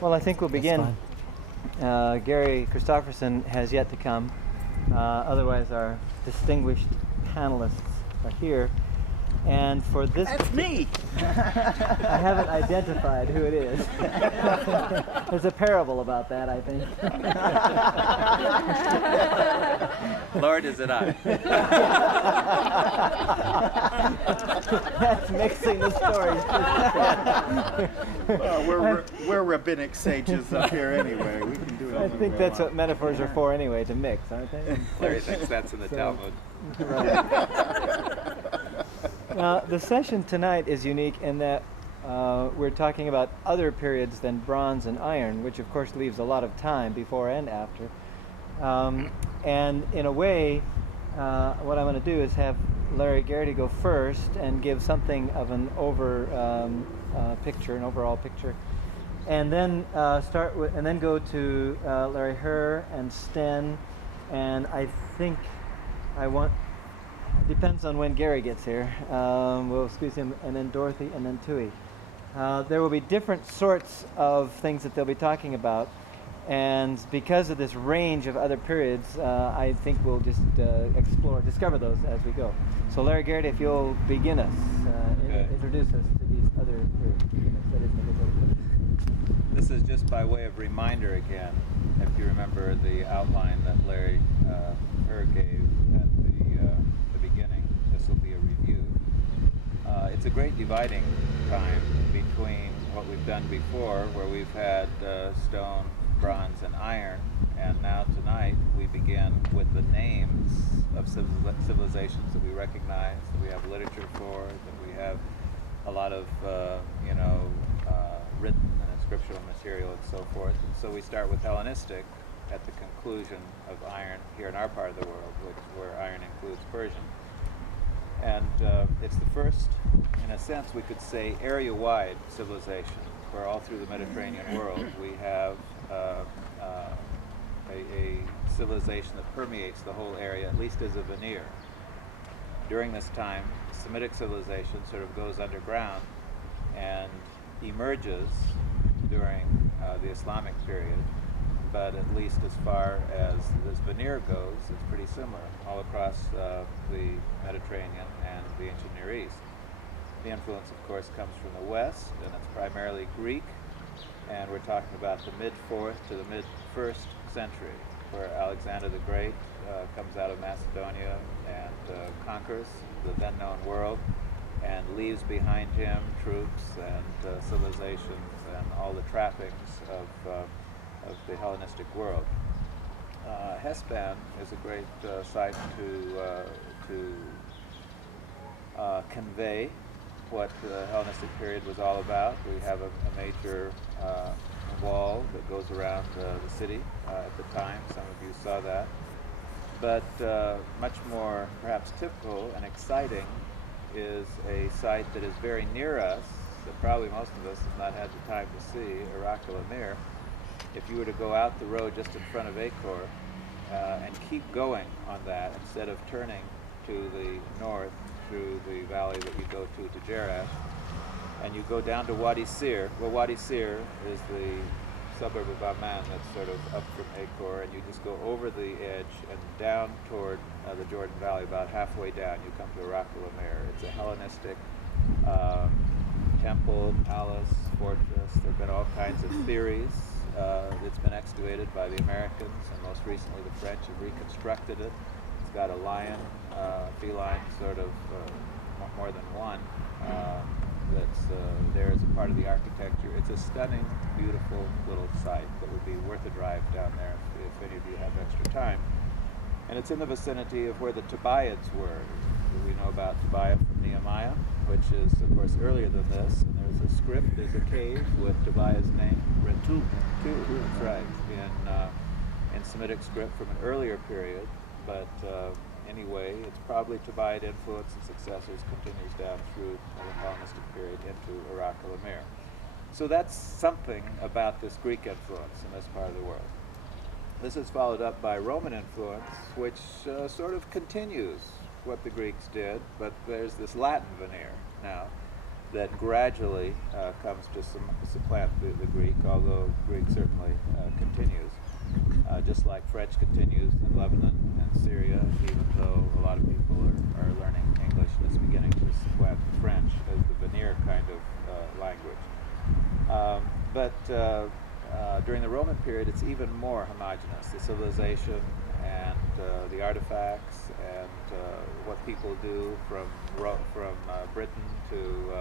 Well, I think we'll begin. Gary Christofferson has yet to come. Otherwise, our distinguished panelists are here. And for this... That's me! I haven't identified who it is. There's a parable about that, I think. Lord, is it I? That's mixing the stories. Well, we're rabbinic sages up here anyway. We can do it. I think that's what metaphors are for anyway, to mix, aren't they? Larry thinks that's in the Talmud. Right. The session tonight is unique in that we're talking about other periods than bronze and iron, which of course leaves a lot of time before and after. And in a way, what I want to do is have Larry Garrity go first and give something of an an overall picture, and then start with, and then go to Larry Herr and Sten, and I think depends on when Gary gets here. We'll squeeze him, and then Dorothy, and then Tui. There will be different sorts of things that they'll be talking about, and because of this range of other periods, I think we'll just discover those as we go. So Larry Garrity, if you'll begin us, introduce us to these other periods. This is just by way of reminder again, if you remember the outline that Larry Herr gave at the beginning. This will be a review. It's a great dividing time between what we've done before, where we've had stone, bronze, and iron, and now tonight we begin with the names of civilizations that we recognize, that we have literature for, that we have a lot of written and scriptural material and so forth. And so we start with Hellenistic at the conclusion of iron here in our part of the world, where iron includes Persian. And it's the first, in a sense, we could say, area-wide civilization, where all through the Mediterranean world we have a civilization that permeates the whole area, at least as a veneer. During this time, Semitic civilization sort of goes underground and emerges during the Islamic period, but at least as far as this veneer goes, it's pretty similar all across the Mediterranean and the ancient Near East. The influence, of course, comes from the West, and it's primarily Greek, and we're talking about the mid-4th to the mid-1st century, where Alexander the Great comes out of Macedonia and conquers the then-known world, and leaves behind him troops and civilizations and all the trappings of the Hellenistic world. Hespan is a great site to convey what the Hellenistic period was all about. We have a major wall that goes around the city at the time. Some of you saw that. But much more perhaps typical and exciting is a site that is very near us, that probably most of us have not had the time to see, Archaeological. If you were to go out the road just in front of Acre and keep going on that, instead of turning to the north through the valley that you go to Jerash, and you go down to Wadi Sir. Well, Wadi Sir is the suburb of Amman that's sort of up from Acre, and you just go over the edge and down toward the Jordan Valley. About halfway down, you come to Archaeological. It's a Hellenistic temple, palace, fortress. There have been all kinds of theories. It's been excavated by the Americans, and most recently the French have reconstructed it. It's got a lion, feline sort of, more than one, that's there as a part of the architecture. It's a stunning, beautiful little site that would be worth a drive down there if any of you have extra time. And it's in the vicinity of where the Tobiads were. We know about Tobiah from Nehemiah, which is, of course, earlier than this. And there's a script, there's a cave with Tobiah's name written. That's right, in Semitic script from an earlier period. But anyway, it's probably Tobiad influence and successors continues down through the Hellenistic period into Archaeological. So that's something about this Greek influence in this part of the world. This is followed up by Roman influence, which sort of continues what the Greeks did, but there's this Latin veneer now. that gradually comes to supplant the Greek, although Greek certainly continues, just like French continues in Lebanon and Syria, even though a lot of people are learning English and it's beginning to supplant the French as the veneer kind of language. But during the Roman period, it's even more homogeneous. The civilization and the artifacts and what people do from Britain to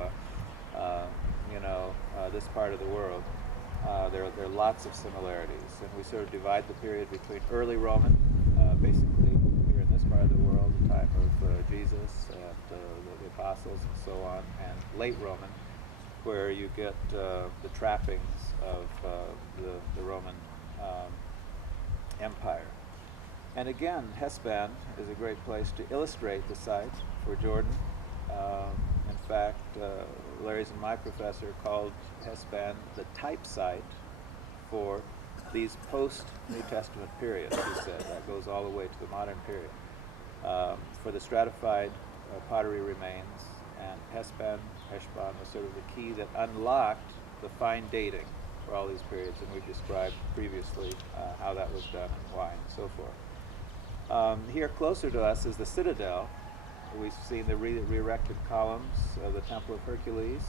this part of the world. There are lots of similarities, and we sort of divide the period between early Roman, basically here in this part of the world, the time of Jesus and the apostles and so on, and late Roman, where you get the trappings of the Roman Empire. And again, Hesban is a great place to illustrate the site for Jordan. In fact, Larry's and my professor called Hesban the type site for these post-New Testament periods, he said. That goes all the way to the modern period. For the stratified pottery remains, and Heshbon was sort of the key that unlocked the fine dating for all these periods, and we've described previously how that was done and why and so forth. Here closer to us is the citadel. We've seen the re-erected columns of the Temple of Hercules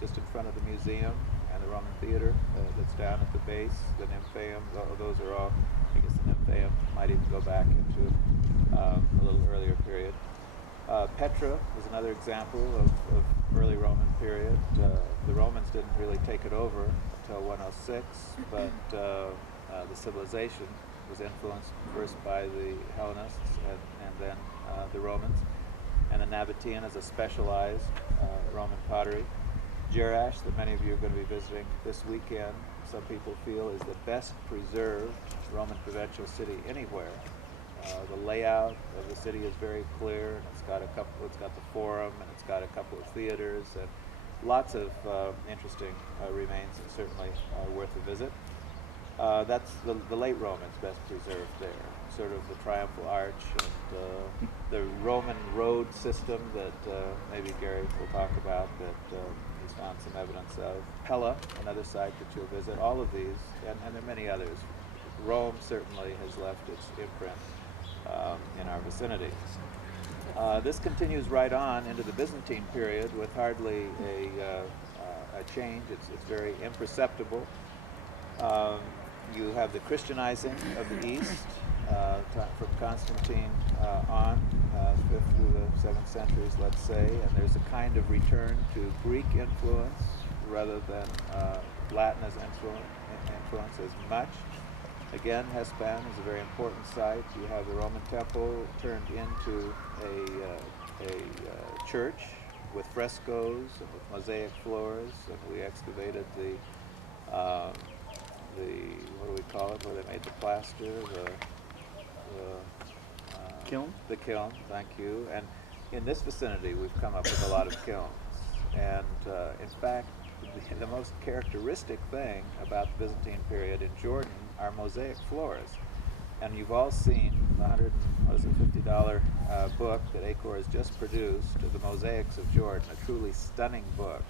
just in front of the museum, and the Roman theater that's down at the base, the Nymphaeum. Those are all, I guess the Nymphaeum might even go back into a little earlier period. Petra is another example of early Roman period. The Romans didn't really take it over until 106, but the civilization was influenced first by the Hellenists and then the Romans. And the Nabatean is a specialized Roman pottery. Jerash, that many of you are going to be visiting this weekend, some people feel is the best preserved Roman provincial city anywhere. The layout of the city is very clear, and it's got the forum, and it's got a couple of theaters, and lots of interesting remains, and certainly worth a visit. That's the late Romans best preserved there, sort of the triumphal arch and the Roman road system that maybe Gary will talk about that he's found some evidence of. Pella, another site that you'll visit. All of these, and there are many others. Rome certainly has left its imprint in our vicinity. This continues right on into the Byzantine period with hardly a change. It's very imperceptible. You have the Christianizing of the East from Constantine on, 5th through the 7th centuries, let's say, and there's a kind of return to Greek influence rather than Latin as influence as much. Again, Hesban is a very important site. You have the Roman temple turned into a church with frescoes and with mosaic floors, and we excavated the what do we call it, where they made the plaster, the Kiln? The kiln, thank you. And in this vicinity, we've come up with a lot of kilns. And in fact, the most characteristic thing about the Byzantine period in Jordan are mosaic floors. And you've all seen the $150 book that Acor has just produced, The Mosaics of Jordan, a truly stunning book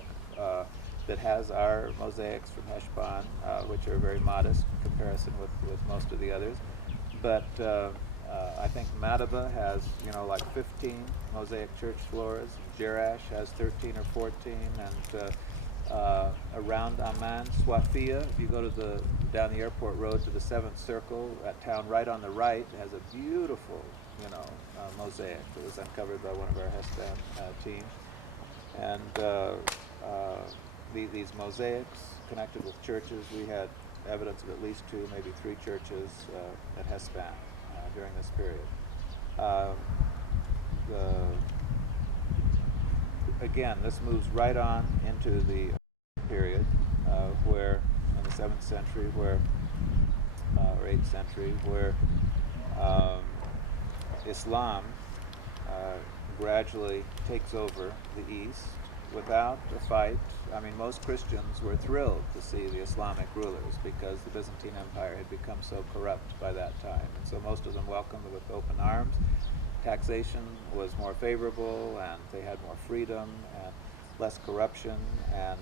that has our mosaics from Heshbon, which are very modest in comparison with most of the others. But I think Madaba has, like 15 mosaic church floors. Jerash has 13 or 14, and around Amman, Swafia, if you go to down the airport road to the 7th Circle, that town right on the right has a beautiful, mosaic that was uncovered by one of our Hesban team. And these mosaics connected with churches, we had evidence of at least 2, maybe 3 churches at Hesban during this period. Again, this moves right on into the period where, in the 7th century, or 8th century, where Islam gradually takes over the East without a fight. I mean, most Christians were thrilled to see the Islamic rulers because the Byzantine Empire had become so corrupt by that time. And so most of them welcomed it with open arms. Taxation was more favorable, and they had more freedom. And less corruption, and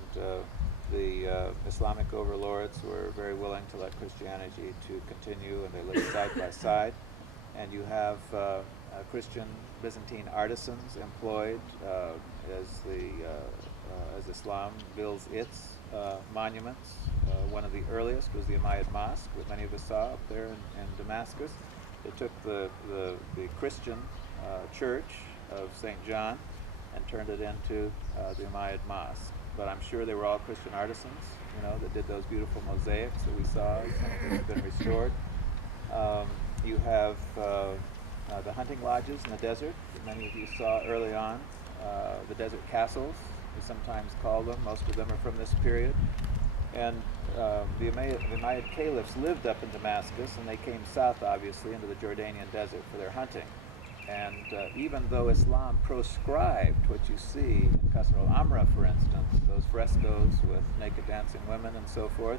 the Islamic overlords were very willing to let Christianity to continue, and they lived side by side. And you have Christian Byzantine artisans employed as Islam builds its monuments. One of the earliest was the Umayyad Mosque, that many of us saw up there in Damascus. They took the Christian church of St. John and turned it into the Umayyad Mosque. But I'm sure they were all Christian artisans, that did those beautiful mosaics that we saw. Some of them have been restored. You have the hunting lodges in the desert that many of you saw early on. The desert castles, we sometimes call them. Most of them are from this period. And the Umayyad caliphs lived up in Damascus, and they came south, obviously, into the Jordanian desert for their hunting. And even though Islam proscribed what you see in Qasr al-Amra, for instance, those frescoes with naked dancing women and so forth,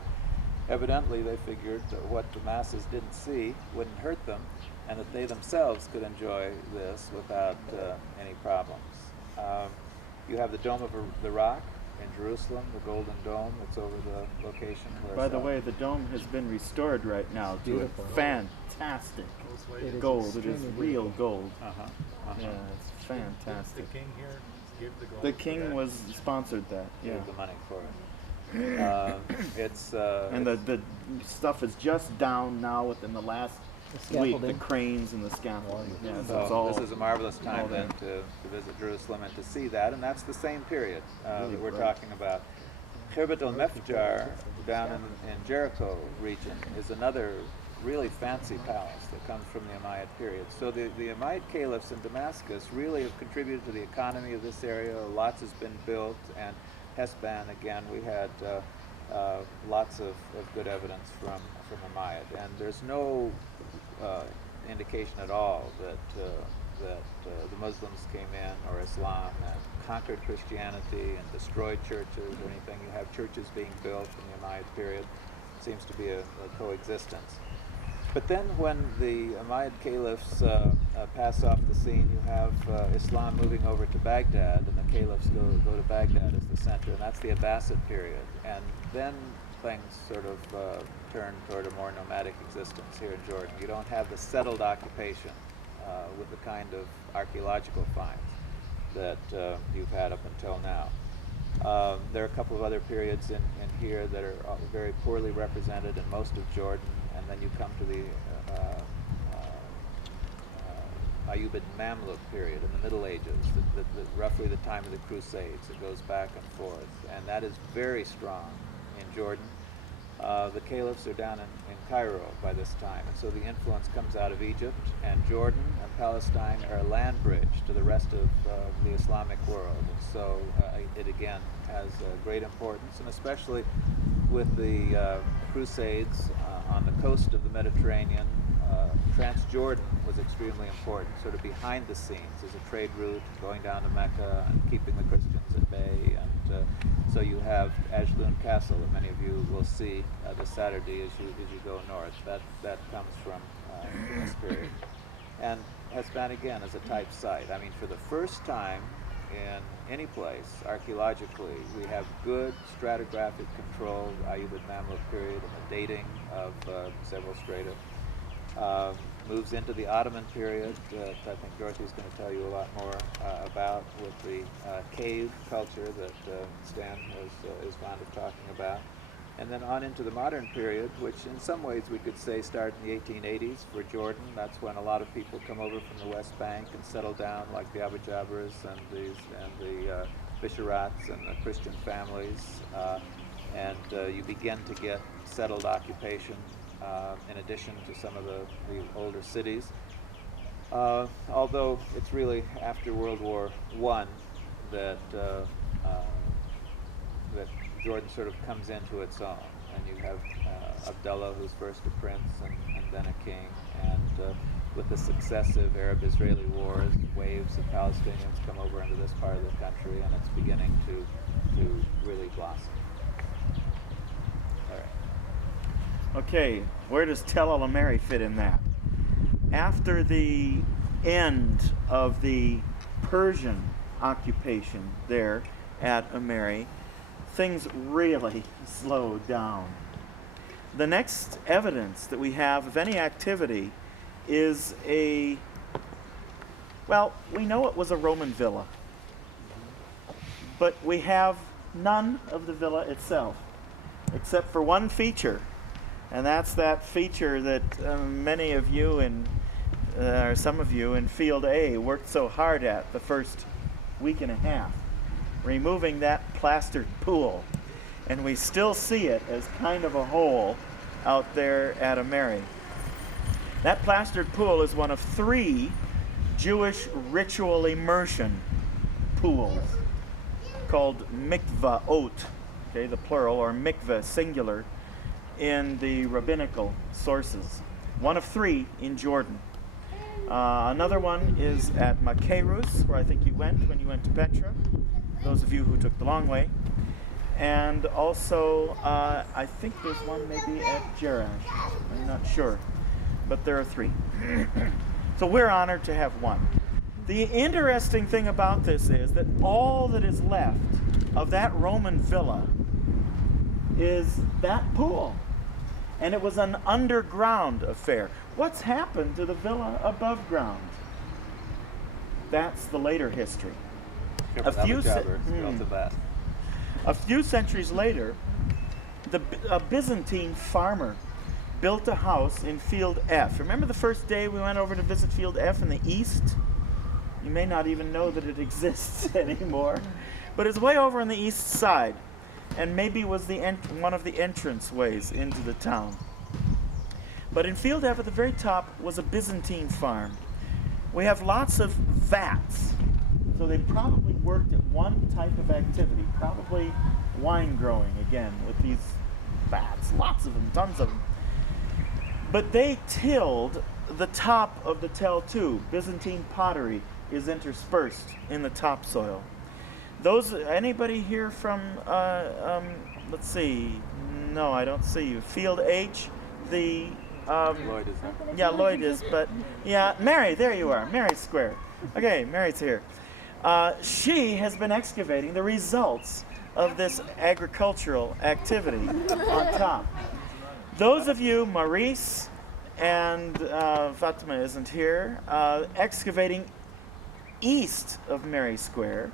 evidently they figured that what the masses didn't see wouldn't hurt them, and that they themselves could enjoy this without any problems. You have the Dome of the Rock in Jerusalem, the Golden Dome that's over the location. By the way, the dome has been restored right now to Beautiful. a fantastic gold. It is real gold. Yeah, it's fantastic. The king here gave the gold. The king was sponsored that. Yeah. Gave the money for it. And the stuff is just down now within the last week. The scaffolding. cranes and the scaffolding. Yeah, so it's So all, this is a marvelous time all then there. to visit Jerusalem and to see that, and that's the same period Really that we're bright. talking about. Khirbat al-Mefjar down in Jericho region is another really fancy palace that comes from the Umayyad period. So the Umayyad caliphs in Damascus really have contributed to the economy of this area. Lots has been built, and Hesban, again, we had lots of good evidence from Umayyad, and there's no indication at all that the Muslims came in, or Islam, and conquered Christianity and destroyed churches or anything. You have churches being built in the Umayyad period. It seems to be a coexistence. But then when the Umayyad caliphs pass off the scene, you have Islam moving over to Baghdad, and the caliphs go to Baghdad as the center, and that's the Abbasid period. And then things sort of turn toward a more nomadic existence here in Jordan. You don't have the settled occupation with the kind of archaeological finds that you've had up until now. There are a couple of other periods in here that are very poorly represented in most of Jordan, and then you come to the Ayyubid Mamluk period in the Middle Ages, roughly the time of the Crusades. It goes back and forth, and that is very strong in Jordan. The caliphs are down in Cairo by this time, and so the influence comes out of Egypt, and Jordan and Palestine are a land bridge to the rest of the Islamic world. And so it again has great importance, and especially with the Crusades on the coast of the Mediterranean, Transjordan was extremely important, sort of behind the scenes as a trade route going down to Mecca and keeping the Christians at bay. And so you have Ajloun Castle that many of you will see this Saturday as you go north. That comes from this period. And Hesban again is a type site. I mean, for the first time in any place archaeologically, we have good stratigraphic control, Ayyubid Mamluk period, and the dating of several strata. Moves into the Ottoman period that I think Dorothy's going to tell you a lot more about, with the cave culture that Stan is fond of talking about. And then on into the modern period, which in some ways we could say started in the 1880s for Jordan. That's when a lot of people come over from the West Bank and settle down, like the Abu Jabars and the Bisharats and the Christian families. And you begin to get settled occupation in addition to some of the older cities. Although it's really after World War I that Jordan sort of comes into its own, and you have Abdullah, who's first a prince and then a king, and with the successive Arab-Israeli wars, waves of Palestinians come over into this part of the country, and it's beginning to really blossom. All right. Okay, where does Tel el-Ameri fit in that? After the end of the Persian occupation there, at Ameri, things really slowed down. The next evidence that we have of any activity is well, we know it was a Roman villa, but we have none of the villa itself, except for one feature, and that's that feature that many of you or some of you in Field A worked so hard at the first week and a half, removing that plastered pool. And we still see it as kind of a hole out there at Ameri. That plastered pool is one of 3 Jewish ritual immersion pools called mikvaot, okay, the plural, or mikveh singular, in the rabbinical sources. One of 3 in Jordan. Another one is at Makerus, where I think you went when you went to Petra, those of you who took the long way. And also, I think there's one maybe at Jerash. I'm not sure. But there are 3. So we're honored to have one. The interesting thing about this is that all that is left of that Roman villa is that pool. And it was an underground affair. What's happened to the villa above ground? That's the later history. A few centuries later, a Byzantine farmer built a house in Field F. Remember the first day we went over to visit Field F in the east? You may not even know that it exists anymore. But it's way over on the east side, and maybe was one of the entrance ways into the town. But in Field F at the very top was a Byzantine farm. We have lots of vats. So they probably worked at one type of activity, probably wine growing again with these vats, lots of them, tons of them. But they tilled the top of the tell too. Byzantine pottery is interspersed in the topsoil. Anybody here from, let's see, no, I don't see you. Field H, Lloyd is there. Yeah, Lloyd is, but yeah, Mary, there you are, Mary Square. Okay, Mary's here. She has been excavating the results of this agricultural activity on top. Those of you, Maurice and Fatima isn't here, excavating east of Mary Square,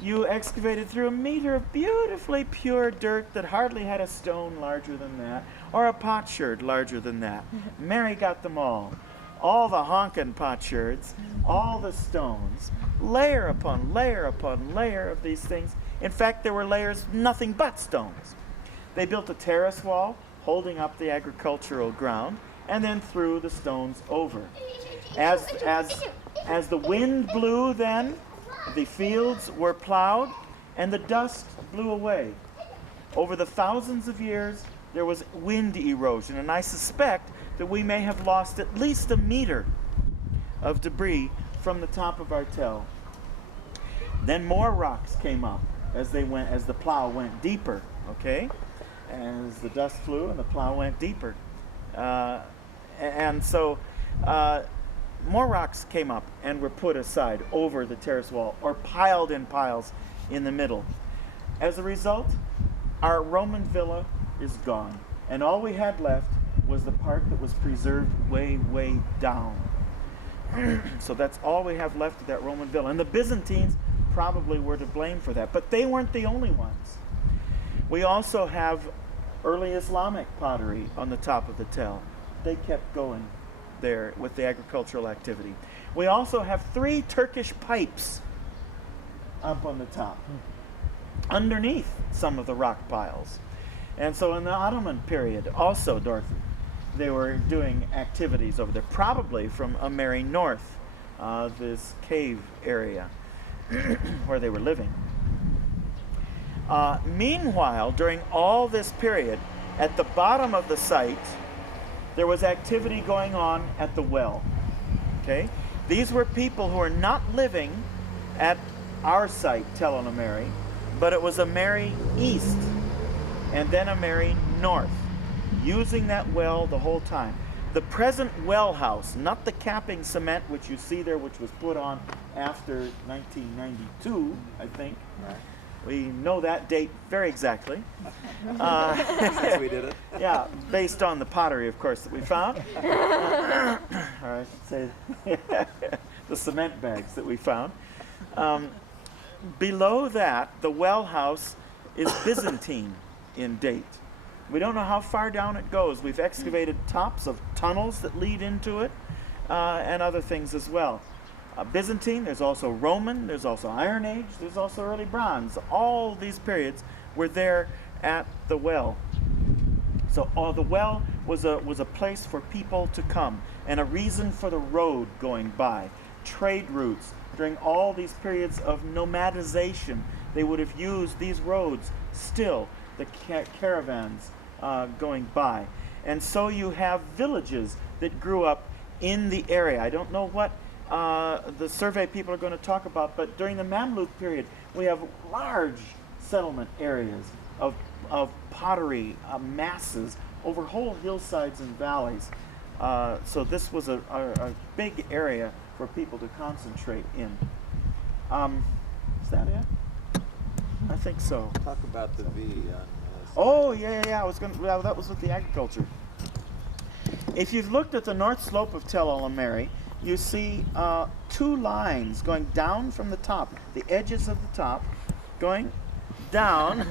you excavated through 1 meter of beautifully pure dirt that hardly had a stone larger than that, or a potsherd larger than that. Mary got them all the honkin' potsherds, all the stones, layer upon layer upon layer of these things. In fact, there were layers of nothing but stones. They built a terrace wall holding up the agricultural ground, and then threw the stones over. As the wind blew then, the fields were plowed, and the dust blew away. Over the thousands of years, there was wind erosion, and I suspect that we may have lost at least 1 meter of debris from the top of our tell. Then more rocks came up as the plow went deeper, okay? As the dust flew and the plow went deeper. And so more rocks came up and were put aside over the terrace wall, or piled in piles in the middle. As a result, our Roman villa is gone, and all we had left was the part that was preserved way, way down. So that's all we have left of that Roman villa. And the Byzantines probably were to blame for that, but they weren't the only ones. We also have early Islamic pottery on the top of the tell. They kept going there with the agricultural activity. We also have 3 Turkish pipes up on the top, underneath some of the rock piles. And so in the Ottoman period, also, Dorothy, they were doing activities over there, probably from Ameri North, this cave area where they were living. Meanwhile, during all this period, at the bottom of the site, there was activity going on at the well. Okay? These were people who were not living at our site, Tel on Ameri, but it was Ameri East and then Ameri North, using that well the whole time. The present well house, not the capping cement which you see there, which was put on after 1992, I think. We know that date very exactly. Since we did it. Yeah, based on the pottery, of course, that we found. Or I should say the cement bags that we found. Below that, the well house is Byzantine in date. We don't know how far down it goes. We've excavated tops of tunnels that lead into it, and other things as well. Byzantine, there's also Roman, there's also Iron Age, there's also early Bronze. All these periods were there at the well. So the well was a place for people to come, and a reason for the road going by. Trade routes. During all these periods of nomadization, they would have used these roads still, the caravans going by. And so you have villages that grew up in the area. I don't know what the survey people are going to talk about, but during the Mamluk period, we have large settlement areas of pottery masses over whole hillsides and valleys. So this was a big area for people to concentrate in. Is that it? I think so. Talk about the V. Oh, yeah. I was going. Well, that was with the agriculture. If you've looked at the north slope of Tel El Ameri, you see two lines going down from the top, the edges of the top, going down,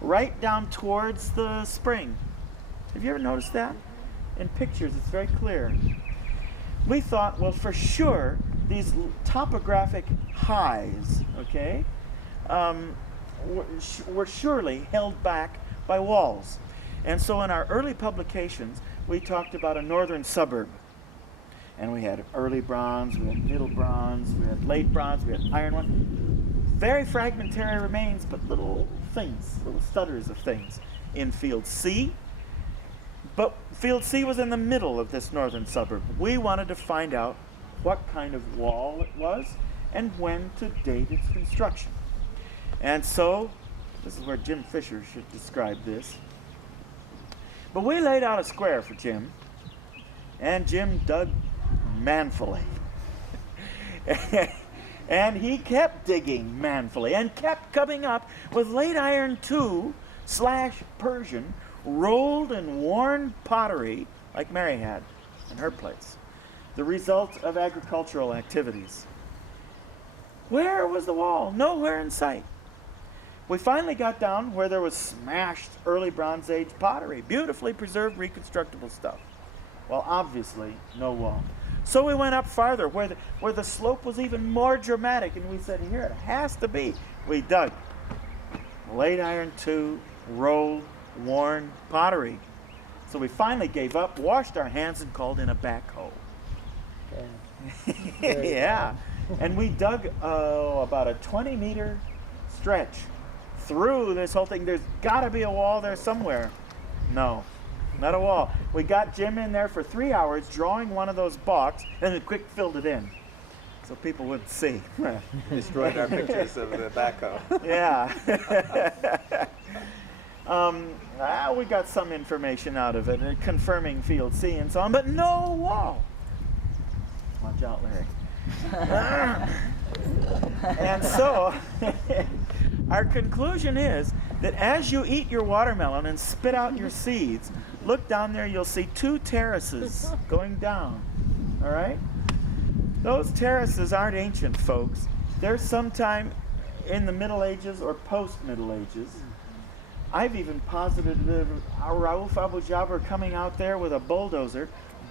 right down towards the spring. Have you ever noticed that? In pictures, it's very clear. We thought, well, for sure, these topographic highs, okay, were surely held back by walls. And so in our early publications, we talked about a northern suburb. And we had early bronze, we had middle bronze, we had late bronze, we had iron one. Very fragmentary remains, but little things, little stutters of things in Field C. But Field C was in the middle of this northern suburb. We wanted to find out what kind of wall it was and when to date its construction. And so, this is where Jim Fisher should describe this. But we laid out a square for Jim, and Jim dug manfully. And he kept digging manfully and kept coming up with late iron 2/Persian rolled and worn pottery like Mary had in her place. The result of agricultural activities. Where was the wall? Nowhere in sight. We finally got down where there was smashed early Bronze Age pottery, beautifully preserved, reconstructible stuff. Well, obviously, no wall. So we went up farther where the slope was even more dramatic, and we said, here it has to be. We dug. Late iron 2, rolled, worn pottery. So we finally gave up, washed our hands, and called in a backhoe. Yeah. And we dug about a 20-meter stretch through this whole thing. There's got to be a wall there somewhere. No, not a wall. We got Jim in there for 3 hours drawing one of those blocks and then quick filled it in so people wouldn't see. Destroyed our pictures of the backhoe. Yeah. We got some information out of it, confirming Field C and so on, but no wall. Watch out, Larry. And so, our conclusion is that as you eat your watermelon and spit out your seeds, look down there, you'll see 2 terraces going down. All right? Those terraces aren't ancient, folks. They're sometime in the Middle Ages or post-Middle Ages. I've even posited Rauf Abu Jaber coming out there with a bulldozer,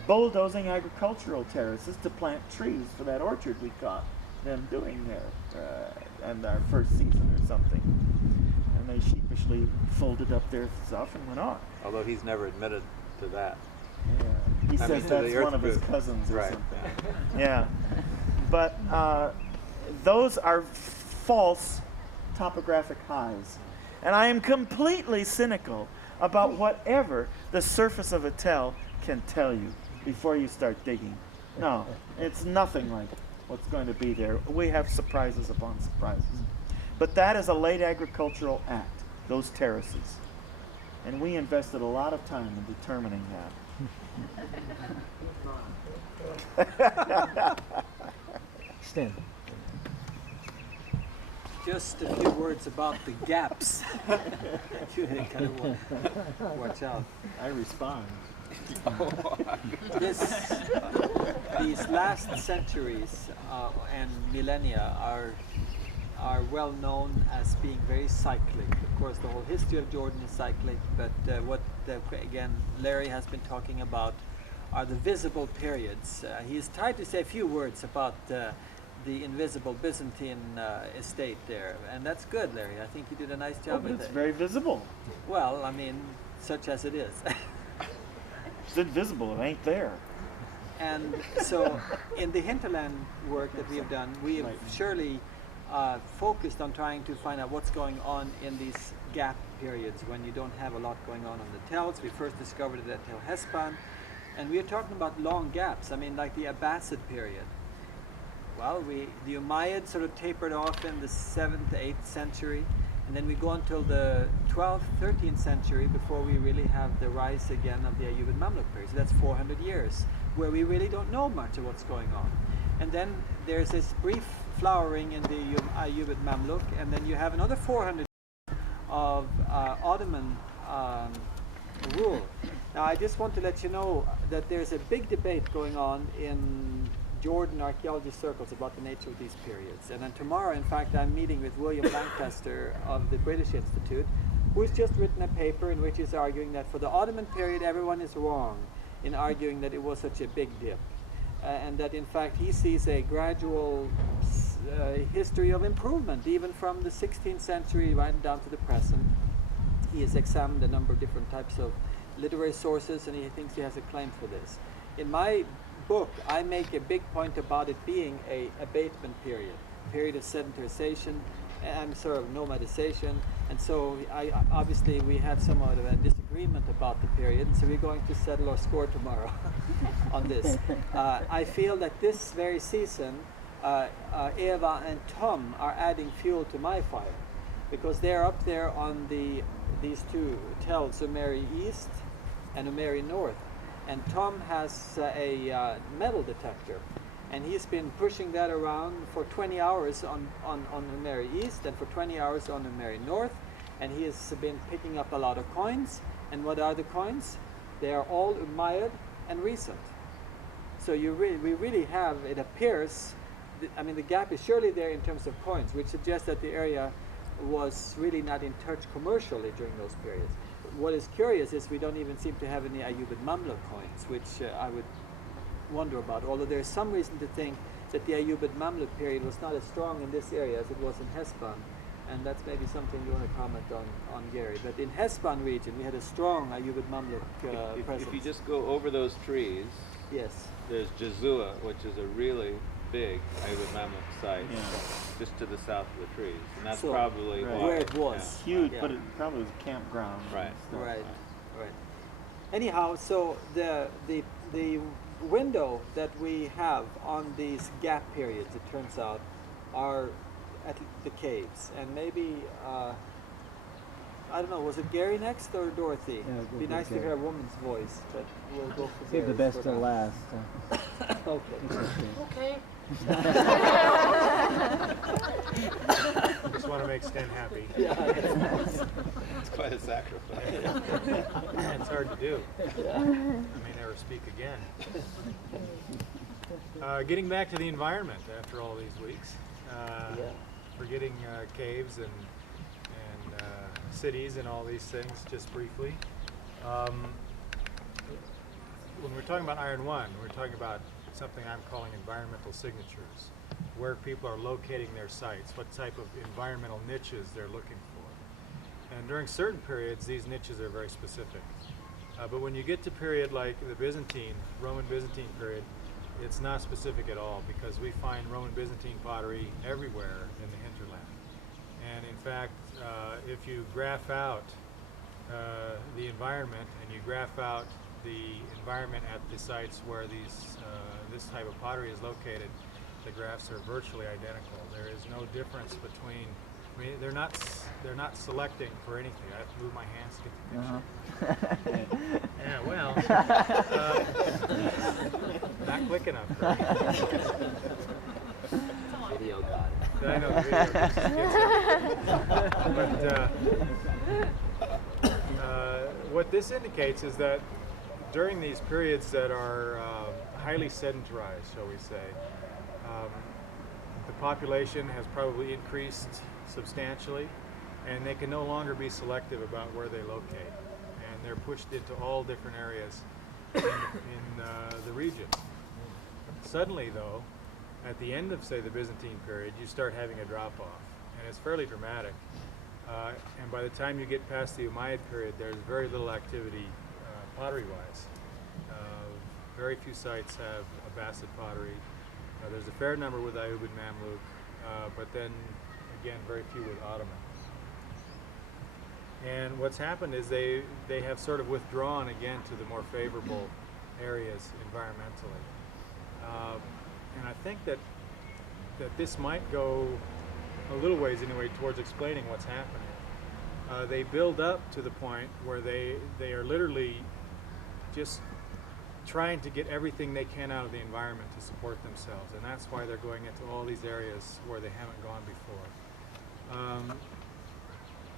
bulldozing agricultural terraces to plant trees for that orchard we caught them doing there, and our first season or something. And they sheepishly folded up their stuff and went on. Although he's never admitted to that. Yeah. He says that's one of his cousins or something. Yeah. But those are false topographic highs. And I am completely cynical about whatever the surface of a tell can tell you before you start digging. No, it's nothing like what's going to be there. We have surprises upon surprises. But that is a late agricultural act, those terraces. And we invested a lot of time in determining that. Stand. just a few words about the gaps. You kind of watch out. I respond. These last centuries and millennia are well known as being very cyclic. Of course, the whole history of Jordan is cyclic, but again, Larry has been talking about are the visible periods. He's tried to say a few words about the invisible Byzantine estate there, and that's good, Larry. I think you did a nice job with it. It's very visible. Well, I mean, such as it is. It's invisible, it ain't there. And so in the hinterland work that we have done, we have surely focused on trying to find out what's going on in these gap periods when you don't have a lot going on the tells. We first discovered it at Tel Hespan, and we are talking about long gaps. I mean, like the Abbasid period. Well, the Umayyads sort of tapered off in the 7th, 8th century, and then we go until the 12th, 13th century before we really have the rise again of the Ayyubid Mamluk period. So that's 400 years, where we really don't know much of what's going on. And then there's this brief flowering in the Ayyubid Mamluk, and then you have another 400 of Ottoman rule. Now, I just want to let you know that there's a big debate going on in Jordan archaeology circles about the nature of these periods. And then tomorrow, in fact, I'm meeting with William Lancaster of the British Institute, who's just written a paper in which he's arguing that for the Ottoman period, everyone is wrong in arguing that it was such a big dip. And that, in fact, he sees a gradual history of improvement, even from the 16th century right down to the present. He has examined a number of different types of literary sources, and he thinks he has a claim for this. In my book, I make a big point about it being a abatement period of sedentarization, and sort of nomadization, and so obviously we have somewhat of a disagreement about the period, so we're going to settle our score tomorrow on this. I feel that this very season, Eva and Tom are adding fuel to my fire, because they're up there on these two tells, Umeri East and Umeri North. And Tom has a metal detector, and he's been pushing that around for 20 hours on Umeri East and for 20 hours on Umeri North, and he has been picking up a lot of coins. And what are the coins? They are all Umayyad and recent. So we really have, it appears, I mean, the gap is surely there in terms of coins, which suggests that the area was really not in touch commercially during those periods. What is curious is we don't even seem to have any Ayyubid Mamluk coins, which I would wonder about, although there's some reason to think that the Ayyubid Mamluk period was not as strong in this area as it was in Hespan, and that's maybe something you want to comment on, Gary. But in Hespan region, we had a strong Ayyubid Mamluk presence. If you just go over those trees, yes, there's Jazua, which is a really big Ayyubid Mamluk site, just to the south of the trees, and that's probably where it was. Huge, but it probably was a campground. Right. Right. Anyhow, so the window that we have on these gap periods, it turns out, are at the caves, and maybe I don't know, was it Gary next or Dorothy? Yeah, It'd be nice to hear a woman's voice, but we'll go for Save the Gary best for till now. last. Okay. Okay. Just want to make Stan happy. it's quite a sacrifice. It's hard to do. I may never speak again. Getting back to the environment after all these weeks. Forgetting caves and cities and all these things just briefly. When we're talking about Iron One, we're talking about something I'm calling environmental signatures, where people are locating their sites, what type of environmental niches they're looking for. And during certain periods, these niches are very specific. But when you get to period like the Roman Byzantine period, it's not specific at all, because we find Roman Byzantine pottery everywhere in the hinterland. And in fact, if you graph out the environment and you graph out the environment at the sites where this type of pottery is located, the graphs are virtually identical. There is no difference between. I mean, they're not selecting for anything. I have to move my hands to get the picture. Yeah, well, not quick enough. Video got it. I know the video gets but what this indicates is that during these periods that are highly sedentarized, shall we say, the population has probably increased substantially, and they can no longer be selective about where they locate, and they're pushed into all different areas in the region. Suddenly, though, at the end of, say, the Byzantine period, you start having a drop-off, and it's fairly dramatic. And by the time you get past the Umayyad period, there's very little activity pottery-wise. Very few sites have Abbasid pottery. There's a fair number with Ayyubid Mamluk, but then, again, very few with Ottoman. And what's happened is they have sort of withdrawn again to the more favorable areas environmentally. And I think that this might go a little ways anyway towards explaining what's happening. They build up to the point where they are literally just trying to get everything they can out of the environment to support themselves, and that's why they're going into all these areas where they haven't gone before.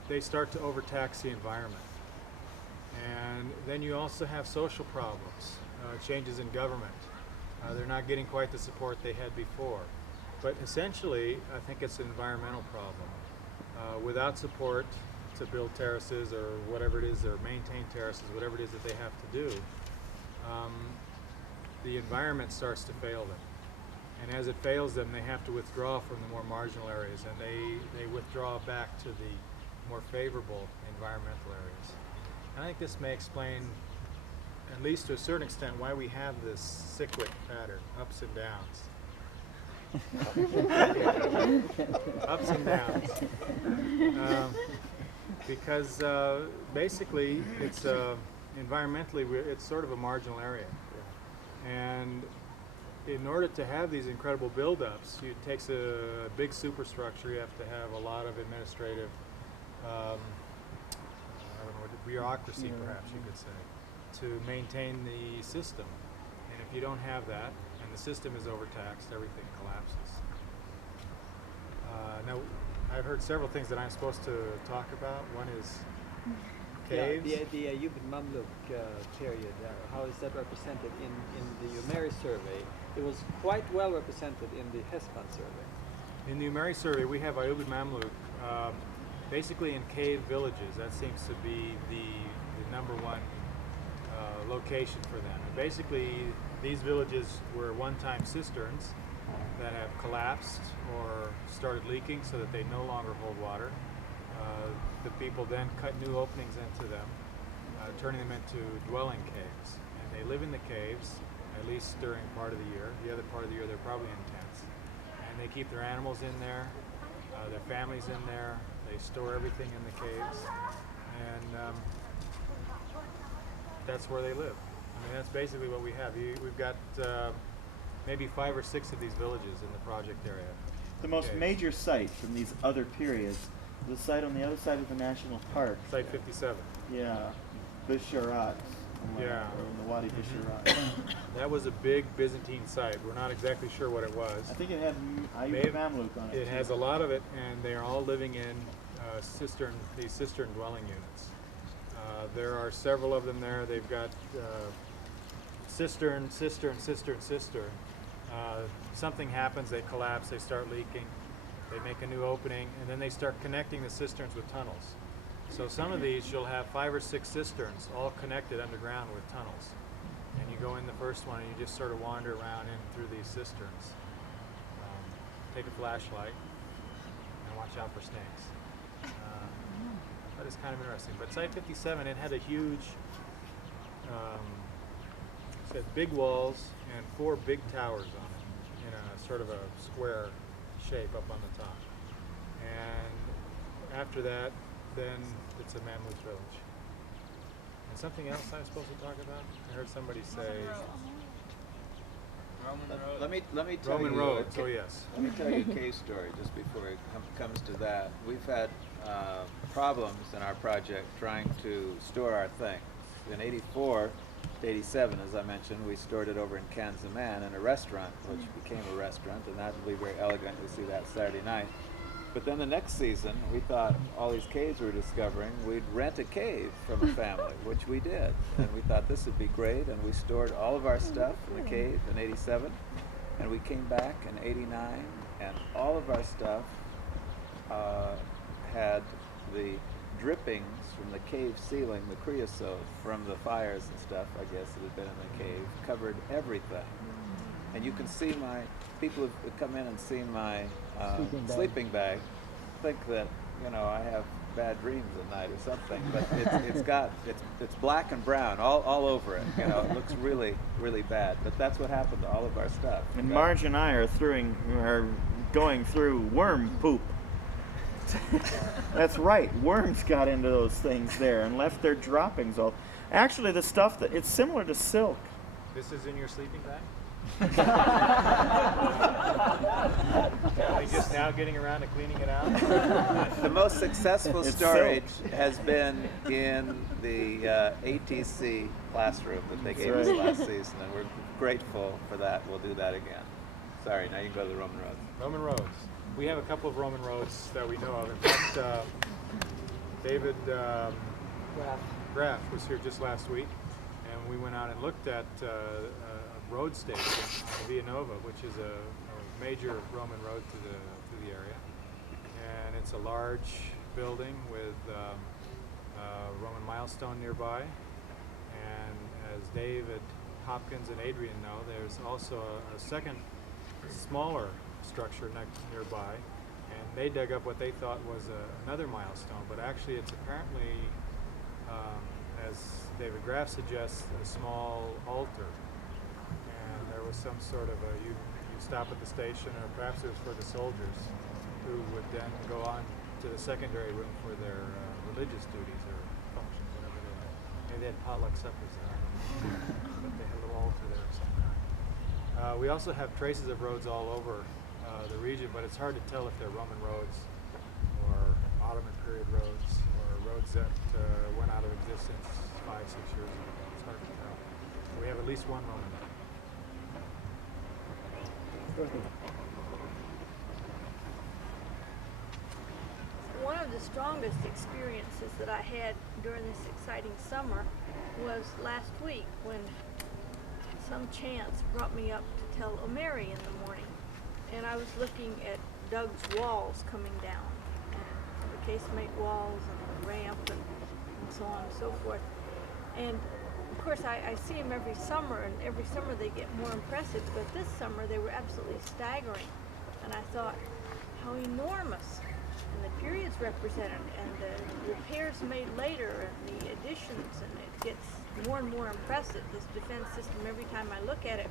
They start to overtax the environment. And then you also have social problems, changes in government. They're not getting quite the support they had before. But essentially, I think it's an environmental problem. Without support to build terraces or whatever it is, or maintain terraces, whatever it is that they have to do, the environment starts to fail them. And as it fails them, they have to withdraw from the more marginal areas, and they withdraw back to the more favorable environmental areas. And I think this may explain, at least to a certain extent, why we have this cyclic pattern, ups and downs. Ups and downs. Because basically, it's environmentally, it's sort of a marginal area. And in order to have these incredible buildups, it takes a big superstructure. You have to have a lot of administrative I don't know, bureaucracy, perhaps you could say, to maintain the system. And if you don't have that, and the system is overtaxed, everything collapses. Now, I've heard several things that I'm supposed to talk about. One is caves. Yeah, the Ayyubid Mamluk period, how is that represented in the Umeri survey? It was quite well represented in the Hespan survey. In the Umeri survey, we have Ayyubid Mamluk basically in cave villages. That seems to be the number one location for them. And basically, these villages were one-time cisterns that have collapsed or started leaking so that they no longer hold water. The people then cut new openings into them, turning them into dwelling caves. And they live in the caves, at least during part of the year. The other part of the year, they're probably in tents. And they keep their animals in there, their families in there. They store everything in the caves, and that's where they live. I mean, that's basically what we have. We've got maybe 5 or 6 of these villages in the project area. The most major site from these other periods, the site on the other side of the national park. Site 57. Yeah, Bisharat. Yeah. Or the Wadi Bisharat. That was a big Byzantine site. We're not exactly sure what it was. I think it had Ayyubid Mamluk on it. It has a lot of it, and they are all living in these cistern dwelling units. There are several of them there. They've got cistern. Something happens, they collapse, they start leaking, they make a new opening, and then they start connecting the cisterns with tunnels. So some of these, you'll have 5 or 6 cisterns all connected underground with tunnels. And you go in the first one and you just sort of wander around in through these cisterns. Take a flashlight and watch out for snakes. That is kind of interesting. But Site 57, it had a huge, it had big walls and 4 big towers on it in a sort of a square shape up on the top. And after that, then it's a Mamluk village. And something else I'm supposed to talk about? I heard somebody say Let me tell Roman you. roads. Oh yes. Let me tell you a case story just before it comes to that. We've had problems in our project trying to store our things. In '84, '87, as I mentioned, we stored it over in Kanzaman in a restaurant, which became a restaurant, and that will be very elegant. You'll see that Saturday night. But then the next season, we thought all these caves we were discovering, we'd rent a cave from a family, which we did. And we thought this would be great, and we stored all of our stuff in the cave in '87, and we came back in '89, and all of our stuff had the drippings from the cave ceiling, the creosote from the fires and stuff, I guess, that had been in the cave, covered everything. And you can see people who've come in and seen my sleeping bag think that, I have bad dreams at night or something, but it's black and brown all over it. It looks really, really bad, but that's what happened to all of our stuff. And Marge and I are going through worm poop. That's right. Worms got into those things there and left their droppings all. Actually, the stuff it's similar to silk. This is in your sleeping bag? Are you just now getting around to cleaning it out? The most successful storage has been in the ATC classroom that they gave us last season, and we're grateful for that. We'll do that again. Sorry, now you can go to the Roman roads. Roman roads. We have a couple of Roman roads that we know of. In fact, David Graff was here just last week, and we went out and looked at a road station in Villanova, which is a major Roman road to the area. And it's a large building with a Roman milestone nearby. And as David Hopkins and Adrian know, there's also a second smaller structure nearby, and they dug up what they thought was another milestone, but actually it's apparently, as David Graff suggests, a small altar. And there was some sort of you stop at the station, or perhaps it was for the soldiers, who would then go on to the secondary room for their religious duties or functions, whatever they had. Maybe they had potluck suppers there, I don't know. But they had a little altar there of some kind. We also have traces of roads all over the region, but it's hard to tell if they're Roman roads or Ottoman period roads or roads that went out of existence 5-6 years ago. It's hard to tell. We have at least one Roman road. One of the strongest experiences that I had during this exciting summer was last week when some chance brought me up to tell O'Mary in the morning. And I was looking at Doug's walls coming down, and the casemate walls and the ramp and so on and so forth. And of course I see them every summer, and every summer they get more impressive, but this summer they were absolutely staggering. And I thought, how enormous, and the periods represented, and the repairs made later, and the additions, and it gets more and more impressive, this defense system, every time I look at it.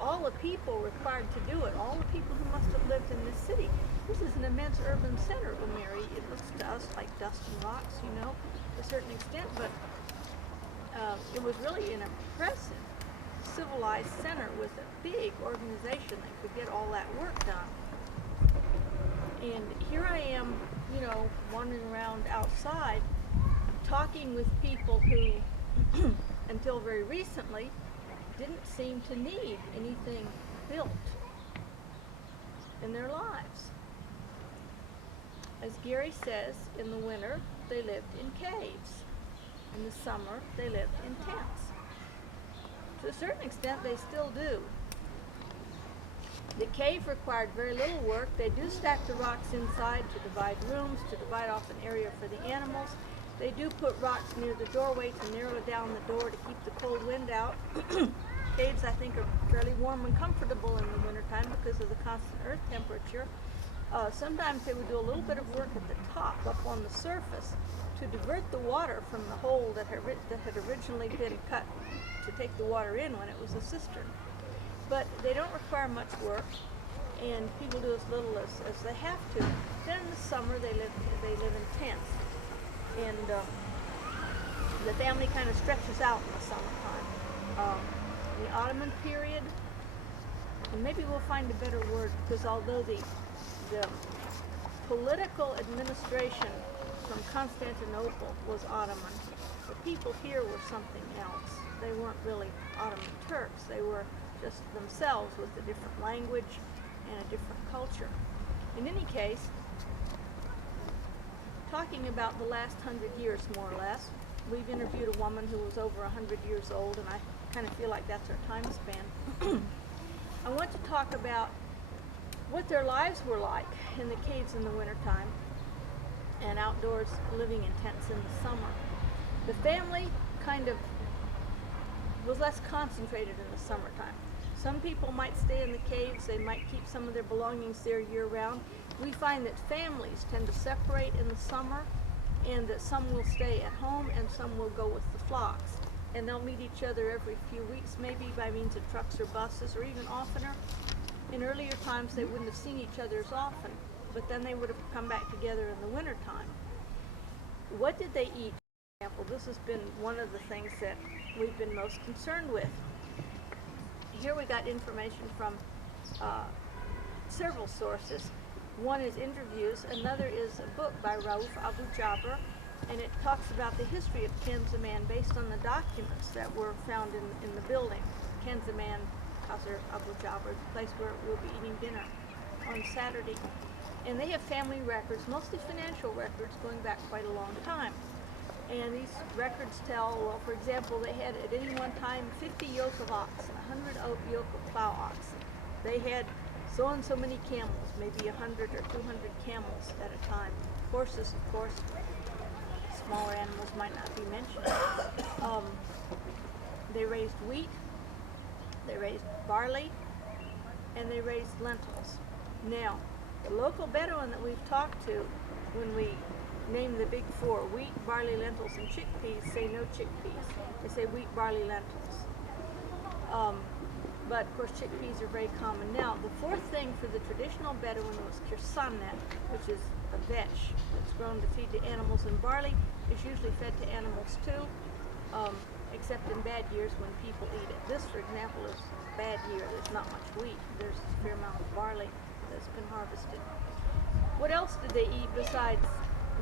All the people required to do it, all the people who must have lived in this city. This is an immense urban center, O'Mary. It looks to us like dust and rocks, to a certain extent, but it was really an impressive civilized center with a big organization that could get all that work done. And here I am, wandering around outside, talking with people who, until very recently, didn't seem to need anything built in their lives. As Gary says, in the winter they lived in caves. In the summer they lived in tents. To a certain extent they still do. The cave required very little work. They do stack the rocks inside to divide rooms, to divide off an area for the animals. They do put rocks near the doorway to narrow down the door to keep the cold wind out. Caves, I think, are fairly warm and comfortable in the wintertime because of the constant earth temperature. Sometimes they would do a little bit of work at the top, up on the surface, to divert the water from the hole that had originally been cut to take the water in when it was a cistern. But they don't require much work, and people do as little as they have to. Then in the summer they live in tents, and the family kind of stretches out in the summertime. In the Ottoman period, and maybe we'll find a better word, because although the political administration from Constantinople was Ottoman. The people here were something else. They weren't really Ottoman Turks. They were just themselves with a different language and a different culture. In any case, talking about the last 100 years, more or less, we've interviewed a woman who was over 100 years old, and I kind of feel like that's our time span. I want to talk about what their lives were like in the caves in the wintertime and outdoors living in tents in the summer. The family kind of was less concentrated in the summertime. Some people might stay in the caves, they might keep some of their belongings there year-round. We find that families tend to separate in the summer, and that some will stay at home and some will go with the flocks. And they'll meet each other every few weeks, maybe by means of trucks or buses, or even oftener. In earlier times, they wouldn't have seen each other as often, but then they would have come back together in the wintertime. What did they eat? For example, this has been one of the things that we've been most concerned with. Here we got information from several sources. One is interviews, another is a book by Rauf Abu Jaber, and it talks about the history of Kanzaman based on the documents that were found in the building. Kanzaman Qasr Abu Jaber, the place where we'll be eating dinner on Saturday. And they have family records, mostly financial records, going back quite a long time. And these records tell, well, for example, they had at any one time 50 yoke of oxen, 100 yoke of plow oxen. They had so and so many camels, maybe 100 or 200 camels at a time. Horses, of course, smaller animals might not be mentioned. They raised wheat, they raised barley, and they raised lentils. Now, the local Bedouin that we've talked to, when we name the big four, wheat, barley, lentils, and chickpeas, say no chickpeas. They say wheat, barley, lentils. But of course chickpeas are very common now. The fourth thing for the traditional Bedouin was kirsanet, which is a vetch that's grown to feed to animals, and barley is usually fed to animals too, except in bad years when people eat it. This, for example, is a bad year. There's not much wheat. There's a fair amount of barley that's been harvested. What else did they eat besides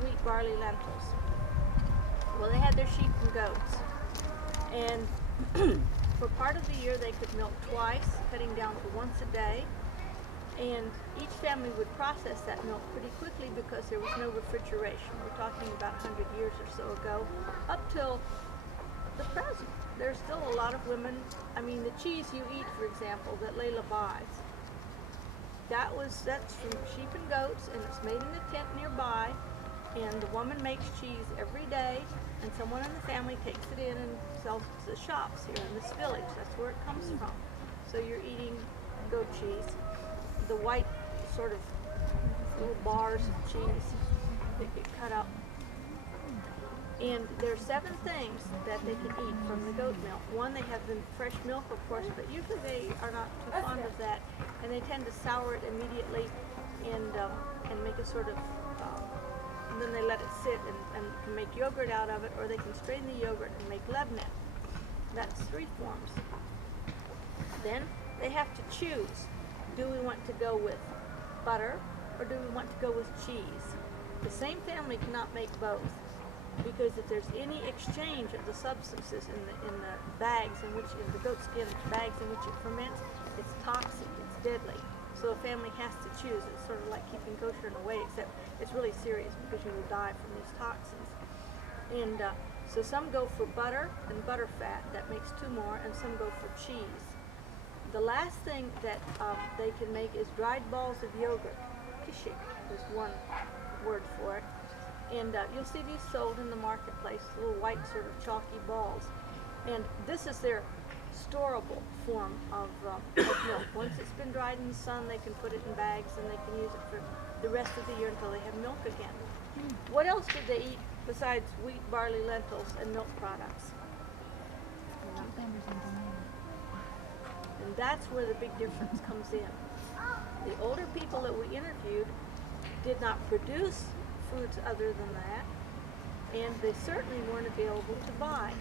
wheat, barley, lentils? Well, they had their sheep and goats, and for part of the year they could milk twice, cutting down to once a day, and each family would process that milk pretty quickly because there was no refrigeration. We're talking about 100 years or so ago, up till the present. There's still a lot of women, I mean, the cheese you eat, for example, that Layla buys, that's from sheep and goats, and it's made in a tent nearby, and the woman makes cheese every day, and someone in the family takes it in and sells it to the shops here in this village. That's where it comes from. So you're eating goat cheese. The white sort of little bars of cheese that get cut up. And there are 7 things that they can eat from the goat milk. One, they have the fresh milk, of course, but usually they are not too fond of that, and they tend to sour it immediately and make a sort of and then they let it sit and can make yogurt out of it, or they can strain the yogurt and make lebnet. That's 3 forms. Then they have to choose. Do we want to go with butter, or do we want to go with cheese? The same family cannot make both, because if there's any exchange of the substances in the bags in which, in the goat skin bags in which it ferments, it's toxic, it's deadly. So a family has to choose. It's sort of like keeping kosher in a way, except it's really serious because you will die from these toxins. And so some go for butter and butter fat, that makes 2 more, and some go for cheese. The last thing that they can make is dried balls of yogurt. Kishik is one word for it. And you'll see these sold in the marketplace, little white sort of chalky balls. And this is their storable form of milk. Once it's been dried in the sun, they can put it in bags and they can use it for the rest of the year until they have milk again. What else did they eat besides wheat, barley, lentils, and milk products? And that's where the big difference comes in. The older people that we interviewed did not produce foods other than that, and they certainly weren't available to buy.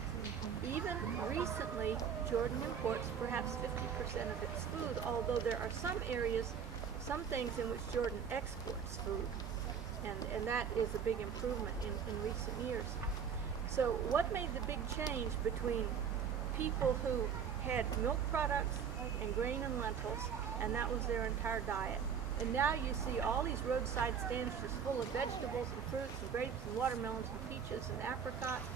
Even recently, Jordan imports perhaps 50% of its food, although there are some areas, some things in which Jordan exports food. and that is a big improvement in recent years. So what made the big change between people who had milk products and grain and lentils, and that was their entire diet, and now you see all these roadside stands just full of vegetables and fruits and grapes and watermelons and peaches and apricots,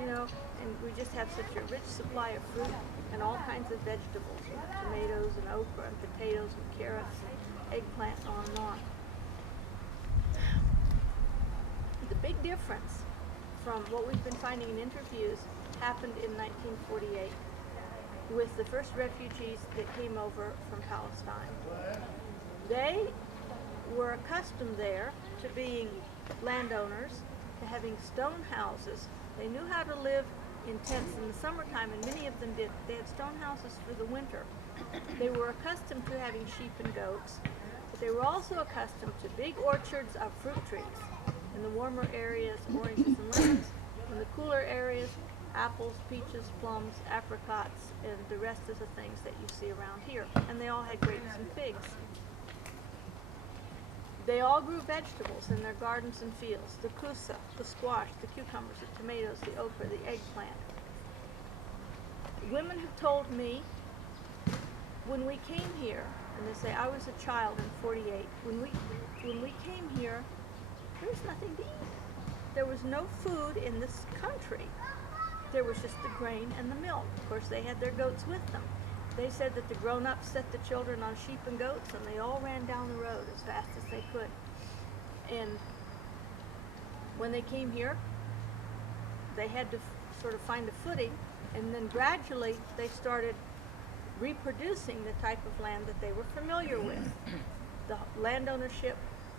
you know, and we just have such a rich supply of fruit and all kinds of vegetables, you know, tomatoes and okra and potatoes and carrots and eggplant, on and on. The big difference from what we've been finding in interviews happened in 1948 with the first refugees that came over from Palestine. They were accustomed there to being landowners, to having stone houses. They knew how to live in tents in the summertime, and many of them did. They had stone houses for the winter. They were accustomed to having sheep and goats, but they were also accustomed to big orchards of fruit trees. In the warmer areas, oranges and lemons. In the cooler areas, apples, peaches, plums, apricots, and the rest of the things that you see around here. And they all had grapes and figs. They all grew vegetables in their gardens and fields, the kusa, the squash, the cucumbers, the tomatoes, the okra, the eggplant. Women have told me, when we came here, and they say, I was a child in 48, when we came here, there was nothing to eat. There was no food in this country. There was just the grain and the milk. Of course, they had their goats with them. They said that the grown-ups set the children on sheep and goats, and they all ran down the road as fast as they could. And when they came here, they had to sort of find a footing, and then gradually they started reproducing the type of land that they were familiar with. The land ownership,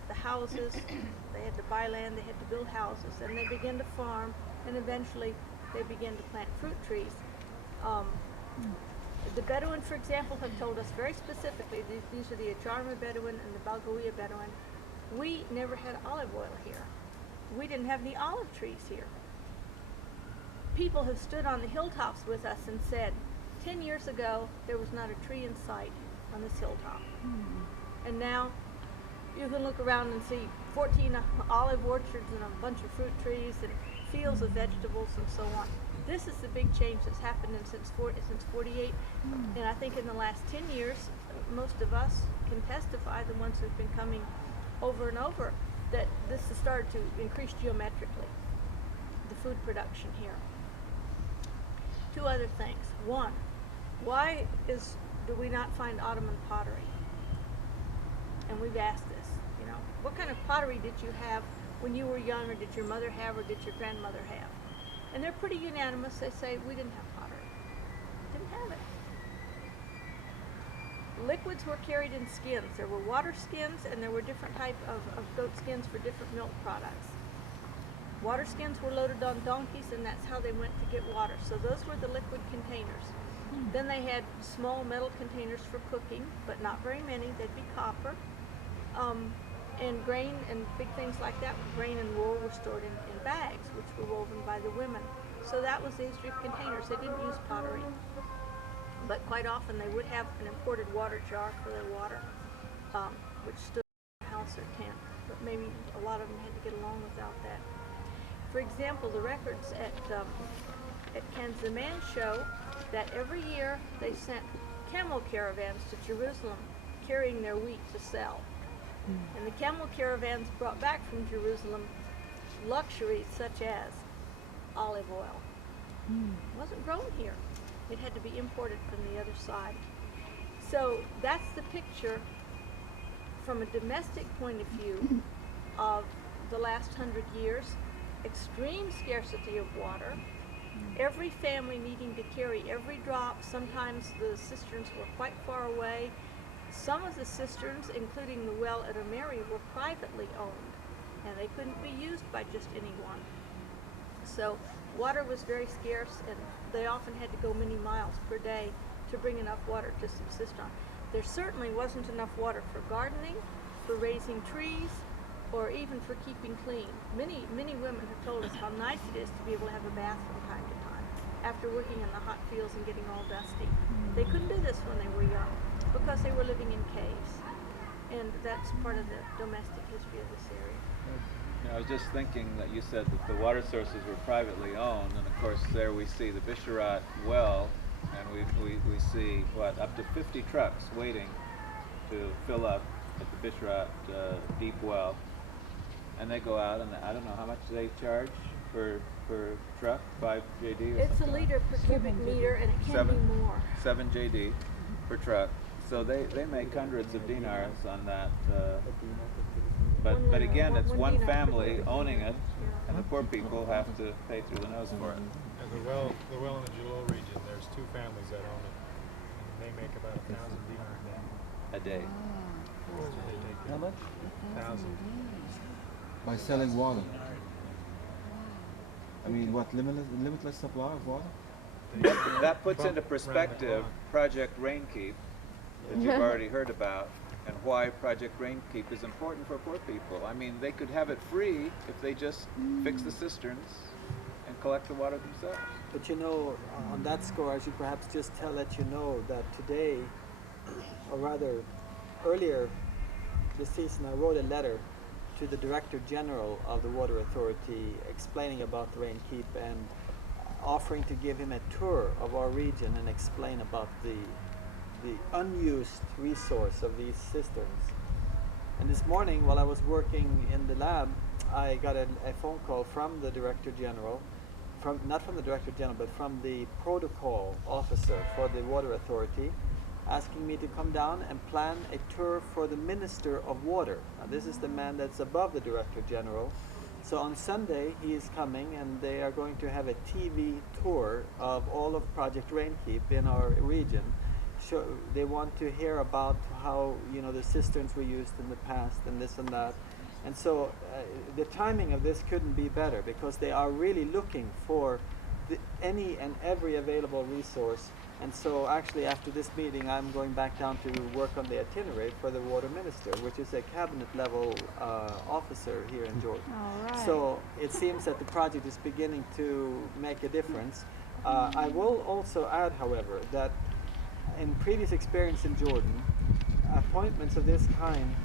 the houses, they had to buy land, they had to build houses, and they began to farm, and eventually they began to plant fruit trees. The Bedouin, for example, have told us very specifically, these are the Ajarma Bedouin and the Balgawiya Bedouin, we never had olive oil here. We didn't have any olive trees here. People have stood on the hilltops with us and said, 10 years ago, there was not a tree in sight on this hilltop. And now, you can look around and see 14 olive orchards and a bunch of fruit trees and fields of vegetables and so on. This is the big change that's happened since 48, and I think in the last 10 years, most of us can testify, the ones who've been coming over and over, that this has started to increase geometrically, the food production here. Two other things. One, why do we not find Ottoman pottery? And we've asked this, you know, what kind of pottery did you have when you were young, or did your mother have, or did your grandmother have? And they're pretty unanimous. They say, we didn't have pottery. Didn't have it. Liquids were carried in skins. There were water skins, and there were different types of goat skins for different milk products. Water skins were loaded on donkeys, and that's how they went to get water. So those were the liquid containers. Then they had small metal containers for cooking, but not very many. They'd be copper. And grain and big things like that, grain and wool were stored in bags, which were woven by the women. So that was the history of containers. They didn't use pottery. But quite often they would have an imported water jar for their water, which stood in the house or tent. But maybe a lot of them had to get along without that. For example, the records at Kanzaman show that every year they sent camel caravans to Jerusalem carrying their wheat to sell. And the camel caravans brought back from Jerusalem luxuries such as olive oil. It wasn't grown here. It had to be imported from the other side. So that's the picture from a domestic point of view of the last 100 years. Extreme scarcity of water. Every family needing to carry every drop. Sometimes the cisterns were quite far away. Some of the cisterns, including the well at Omeri, were privately owned, and they couldn't be used by just anyone. So water was very scarce, and they often had to go many miles per day to bring enough water to subsist on. There certainly wasn't enough water for gardening, for raising trees, or even for keeping clean. Many women have told us how nice it is to be able to have a bath from time to time after working in the hot fields and getting all dusty. They couldn't do this when they were young, because they were living in caves. and that's part of the domestic history of this area. I was just thinking that you said that the water sources were privately owned, and of course there we see the Bisharat well, and we see up to 50 trucks waiting to fill up at the Bisharat deep well, and they go out, and I don't know how much they charge per truck, 5 JD or It's a something? liter per cubic meter, and it can be more. 7 JD per truck. So they make hundreds of dinars on that. But again, it's one dinar per family cubic owning meter. it, and the poor people have to pay through the nose for it. And the well in the Jalil region, there's 2 families that own it. And they make about 1,000 dinar a day. A day. So they take How much? 1,000. By selling water. I mean, what, limitless supply of water? That puts Bump into around the perspective clock. Project Rainkeep that you've already heard about, and why Project Rainkeep is important for poor people. I mean, they could have it free if they just fix the cisterns and collect the water themselves. But you know, on that score, I should perhaps just let you know that today, or rather earlier this season, I wrote a letter to the Director General of the Water Authority explaining about the Rainkeep and offering to give him a tour of our region and explain about the unused resource of these cisterns. And this morning, while I was working in the lab, I got a phone call from the Director General, not from the Director General, but from the protocol officer for the Water Authority, asking me to come down and plan a tour for the Minister of Water. Now, this is the man that's above the Director General. So on Sunday, he is coming, and they are going to have a TV tour of all of Project Rainkeep in our region. They want to hear about how, you know, the cisterns were used in the past and this and that. And so the timing of this couldn't be better, because they are really looking for any and every available resource. And so actually after this meeting, I'm going back down to work on the itinerary for the water minister, which is a cabinet level officer here in Jordan. All right. So it seems that the project is beginning to make a difference. I will also add, however, that in previous experience in Jordan, appointments of this kind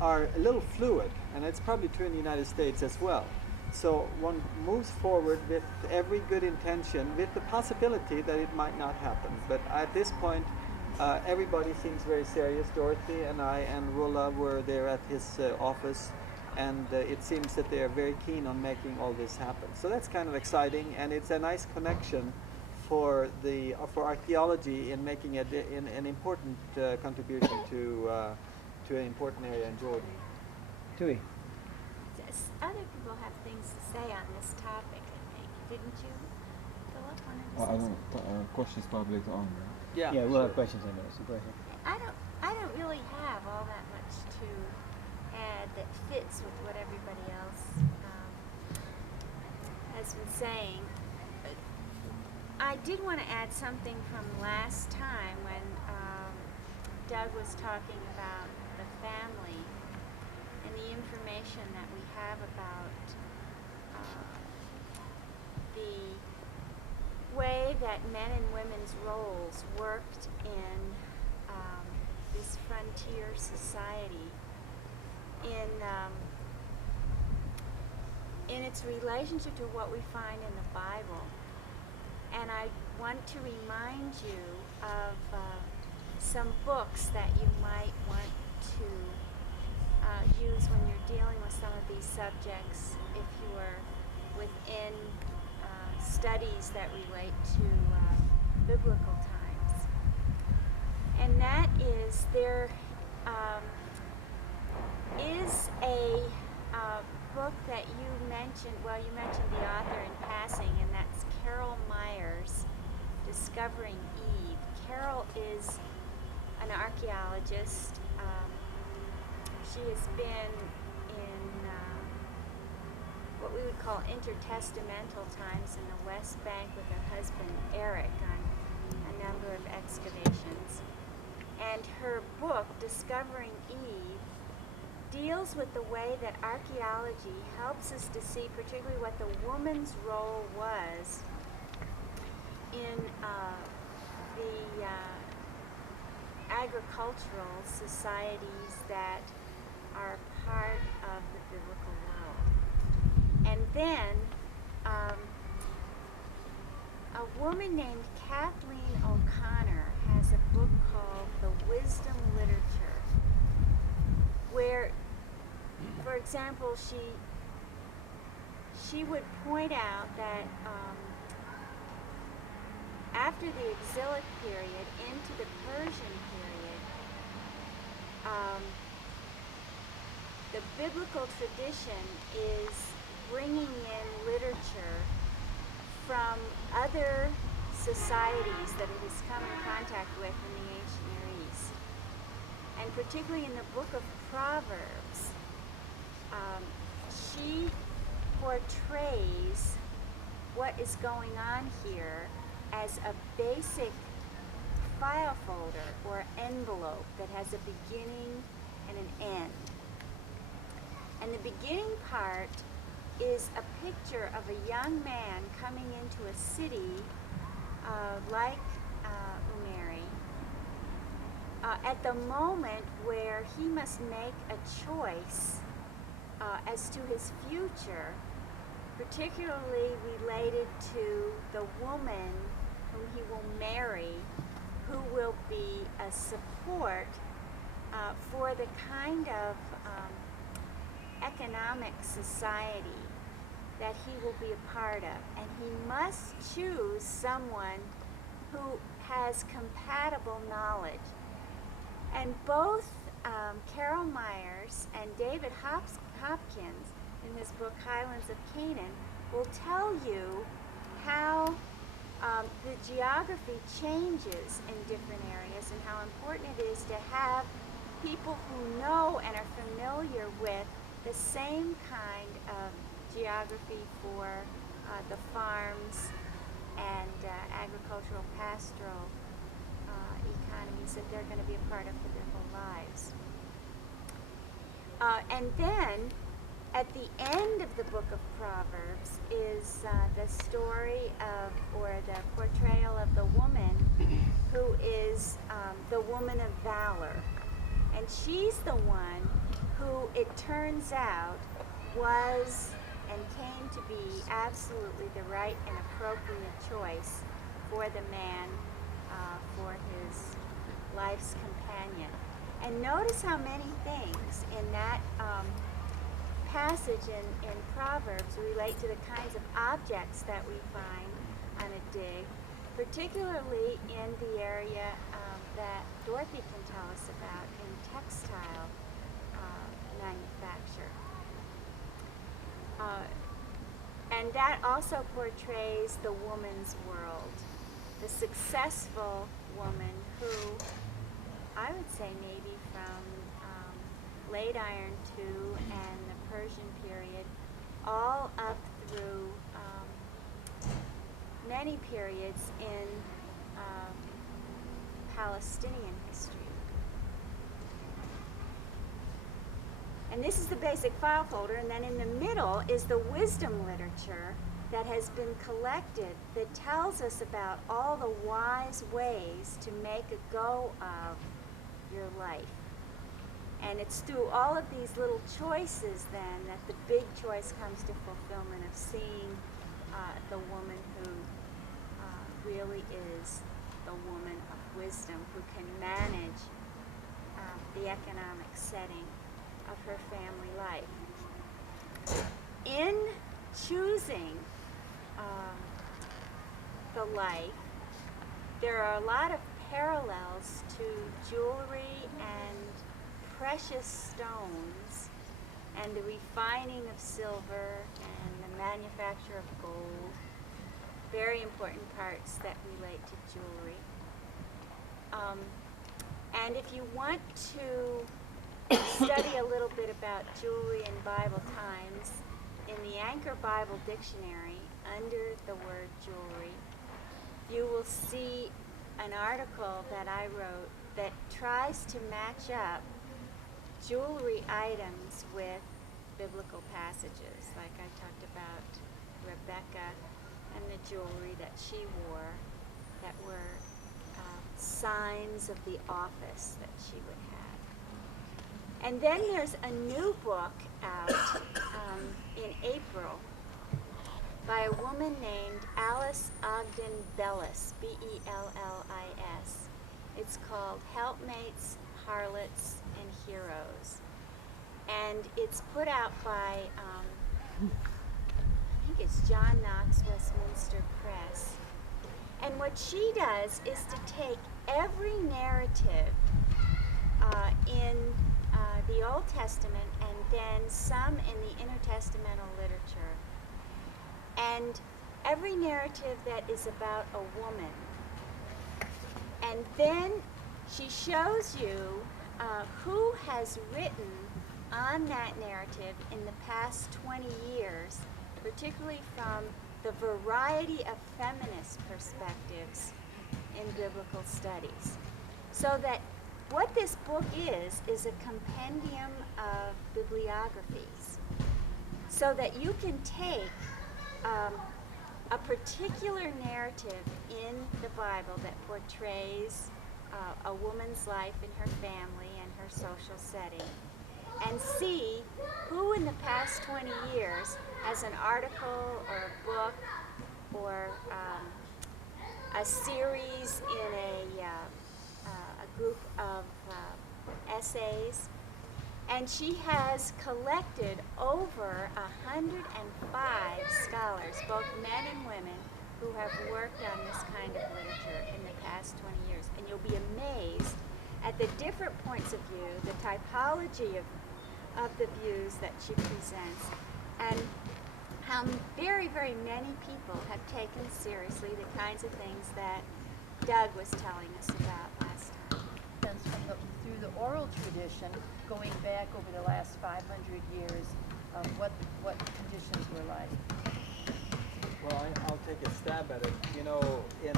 are a little fluid, and it's probably true in the United States as well. So one moves forward with every good intention, with the possibility that it might not happen. But at this point, everybody seems very serious. Dorothy and I and Rula were there at his office, and it seems that they are very keen on making all this happen. So that's kind of exciting, and it's a nice connection for archaeology in making an important contribution to an important area in Jordan. Tui. Other people have things to say on this topic, I think. Didn't you, Philip, wanted to Well, say I something? don't, questions probably later on, right? Yeah, we'll have questions in a minute, so go ahead. I don't really have all that much to add that fits with what everybody else has been saying. I did want to add something from last time when Doug was talking about the family and the information that we have about the way that men and women's roles worked in this frontier society in its relationship to what we find in the Bible. And I want to remind you of some books that you might want to use when you're dealing with some of these subjects if you are within studies that relate to biblical times. And that is, there is a book that you mentioned, well, you mentioned the author in passing, and that's Carol Meyer's Discovering Eve. Carol is an archaeologist. She has been in what we would call intertestamental times in the West Bank with her husband Eric on a number of excavations. And her book, Discovering Eve, deals with the way that archaeology helps us to see particularly what the woman's role was in the agricultural societies that are part of the biblical world. And then a woman named Kathleen O'Connor has a book called The Wisdom Literature, where, for example, she would point out that after the exilic period into the Persian period, the biblical tradition is bringing in literature from other societies that it has come in contact with in the ancient Near East. And particularly in the book of Proverbs, she portrays what is going on here as a basic file folder or envelope that has a beginning and an end. And the beginning part is a picture of a young man coming into a city like Umeri at the moment where he must make a choice as to his future, particularly related to the woman whom he will marry, who will be a support for the kind of economic society that he will be a part of. And he must choose someone who has compatible knowledge. And both Carol Myers and David Hopkins, in his book Highlands of Canaan, will tell you how the geography changes in different areas and how important it is to have people who know and are familiar with the same kind of geography for the farms and agricultural pastoral economies that they're going to be a part of for their whole lives. And then at the end of the book of Proverbs is the story of, or the portrayal of the woman who is the woman of valor. And she's the one who, it turns out, was and came to be absolutely the right and appropriate choice for the man, for his life's companion. And notice how many things in that passage in Proverbs relate to the kinds of objects that we find on a dig, particularly in the area that Dorothy can tell us about in textile manufacture. And that also portrays the woman's world, the successful woman who, I would say maybe from late Iron II and the Persian period, all up through many periods in Palestinian history. And this is the basic file folder, and then in the middle is the wisdom literature that has been collected that tells us about all the wise ways to make a go of your life. And it's through all of these little choices then that the big choice comes to fulfillment of seeing the woman who really is the woman of wisdom, who can manage the economic setting of her family life. In choosing the life, there are a lot of parallels to jewelry and precious stones and the refining of silver and the manufacture of gold, very important parts that relate to jewelry. And if you want to study a little bit about jewelry in Bible times, in the Anchor Bible Dictionary, under the word jewelry, you will see an article that I wrote that tries to match up jewelry items with biblical passages. Like I talked about Rebecca and the jewelry that she wore that were signs of the office that she would have. And then there's a new book out in April by a woman named Alice Ogden Bellis, B-E-L-L-I-S. It's called Helpmates, Harlots, and Heroes. And it's put out by, I think it's John Knox Westminster Press. And what she does is to take every narrative in the Old Testament and then some in the intertestamental literature, and every narrative that is about a woman. And then she shows you who has written on that narrative in the past 20 years, particularly from the variety of feminist perspectives in biblical studies. So that what this book is a compendium of bibliographies, so that you can take a particular narrative in the Bible that portrays a woman's life in her family and her social setting, and see who in the past 20 years has an article or a book or a series in a group of essays. And she has collected over 105 scholars, both men and women, who have worked on this kind of literature in the past 20 years. And you'll be amazed at the different points of view, the typology of the views that she presents, and how very, very many people have taken seriously the kinds of things that Doug was telling us about last time. Through the oral tradition, going back over the last 500 years, what conditions were like. Well, I'll take a stab at it. You know, in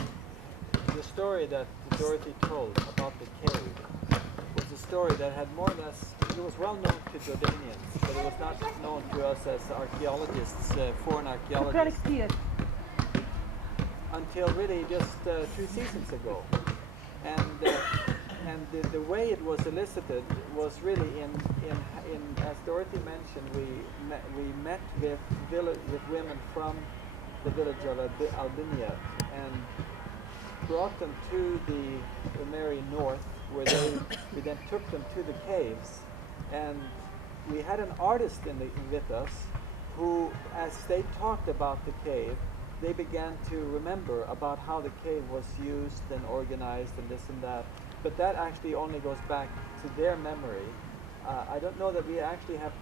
the story that Dorothy told about the cave was a story that had more or less, it was well known to Jordanians, but it was not known to us as archaeologists, foreign archaeologists, until really just 2 seasons ago. And the way it was elicited was really in as Dorothy mentioned, we met with women from the village of Albinia and brought them to the Mary North, where we then took them to the caves, and we had an artist with us who, as they talked about the cave, they began to remember about how the cave was used and organized and this and that. But that actually only goes back to their memory. I don't know that we actually have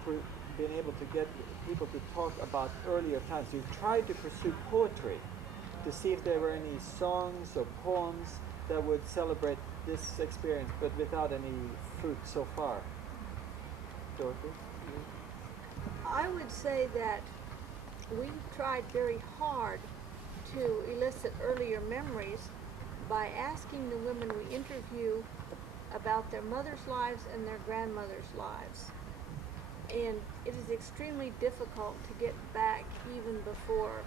been able to get people to talk about earlier times. We've tried to pursue poetry to see if there were any songs or poems that would celebrate this experience, but without any fruit so far. Dorothy? I would say that we tried very hard to elicit earlier memories by asking the women we interview about their mother's lives and their grandmother's lives. And it is extremely difficult to get back even before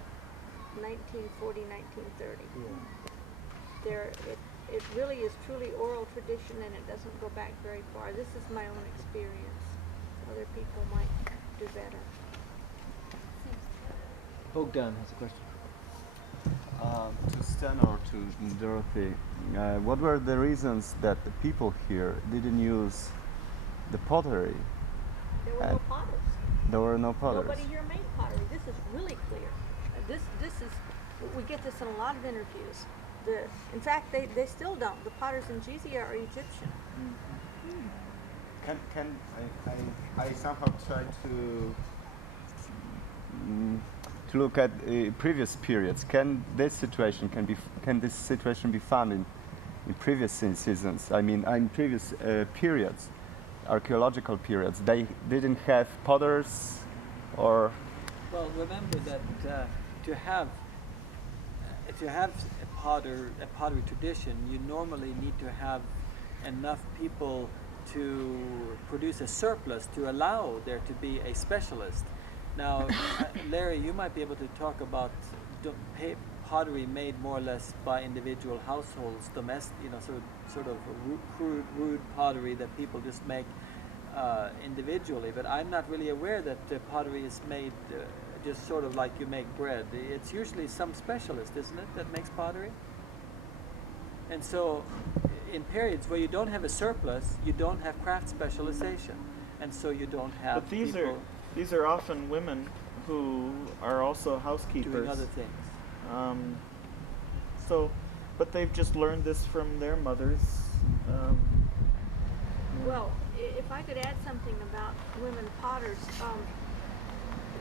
1940, 1930. It really is truly oral tradition, and it doesn't go back very far. This is my own experience. Other people might do better. Bogdan has a question. To Stan or to Dorothy, what were the reasons that the people here didn't use the pottery? There were no potters. There were no potters. Nobody here made pottery. This is really clear. This is, we get this in a lot of interviews. In fact, they still don't. The potters in Gizia are Egyptian. Can I somehow try to look at previous periods? Can this situation be found in previous seasons? I mean, in previous periods, archaeological periods. They didn't have potters, or. Well, remember that to have a pottery tradition, you normally need to have enough people to produce a surplus to allow there to be a specialist. Now, Larry, you might be able to talk about pottery made more or less by individual households, domestic, sort of crude, rude pottery that people just make individually. But I'm not really aware that pottery is made just sort of like you make bread. It's usually some specialist, isn't it, that makes pottery? And so in periods where you don't have a surplus, you don't have craft specialization. And so you don't have But these are often women who are also housekeepers. doing other things. But they've just learned this from their mothers. Well, if I could add something about women potters,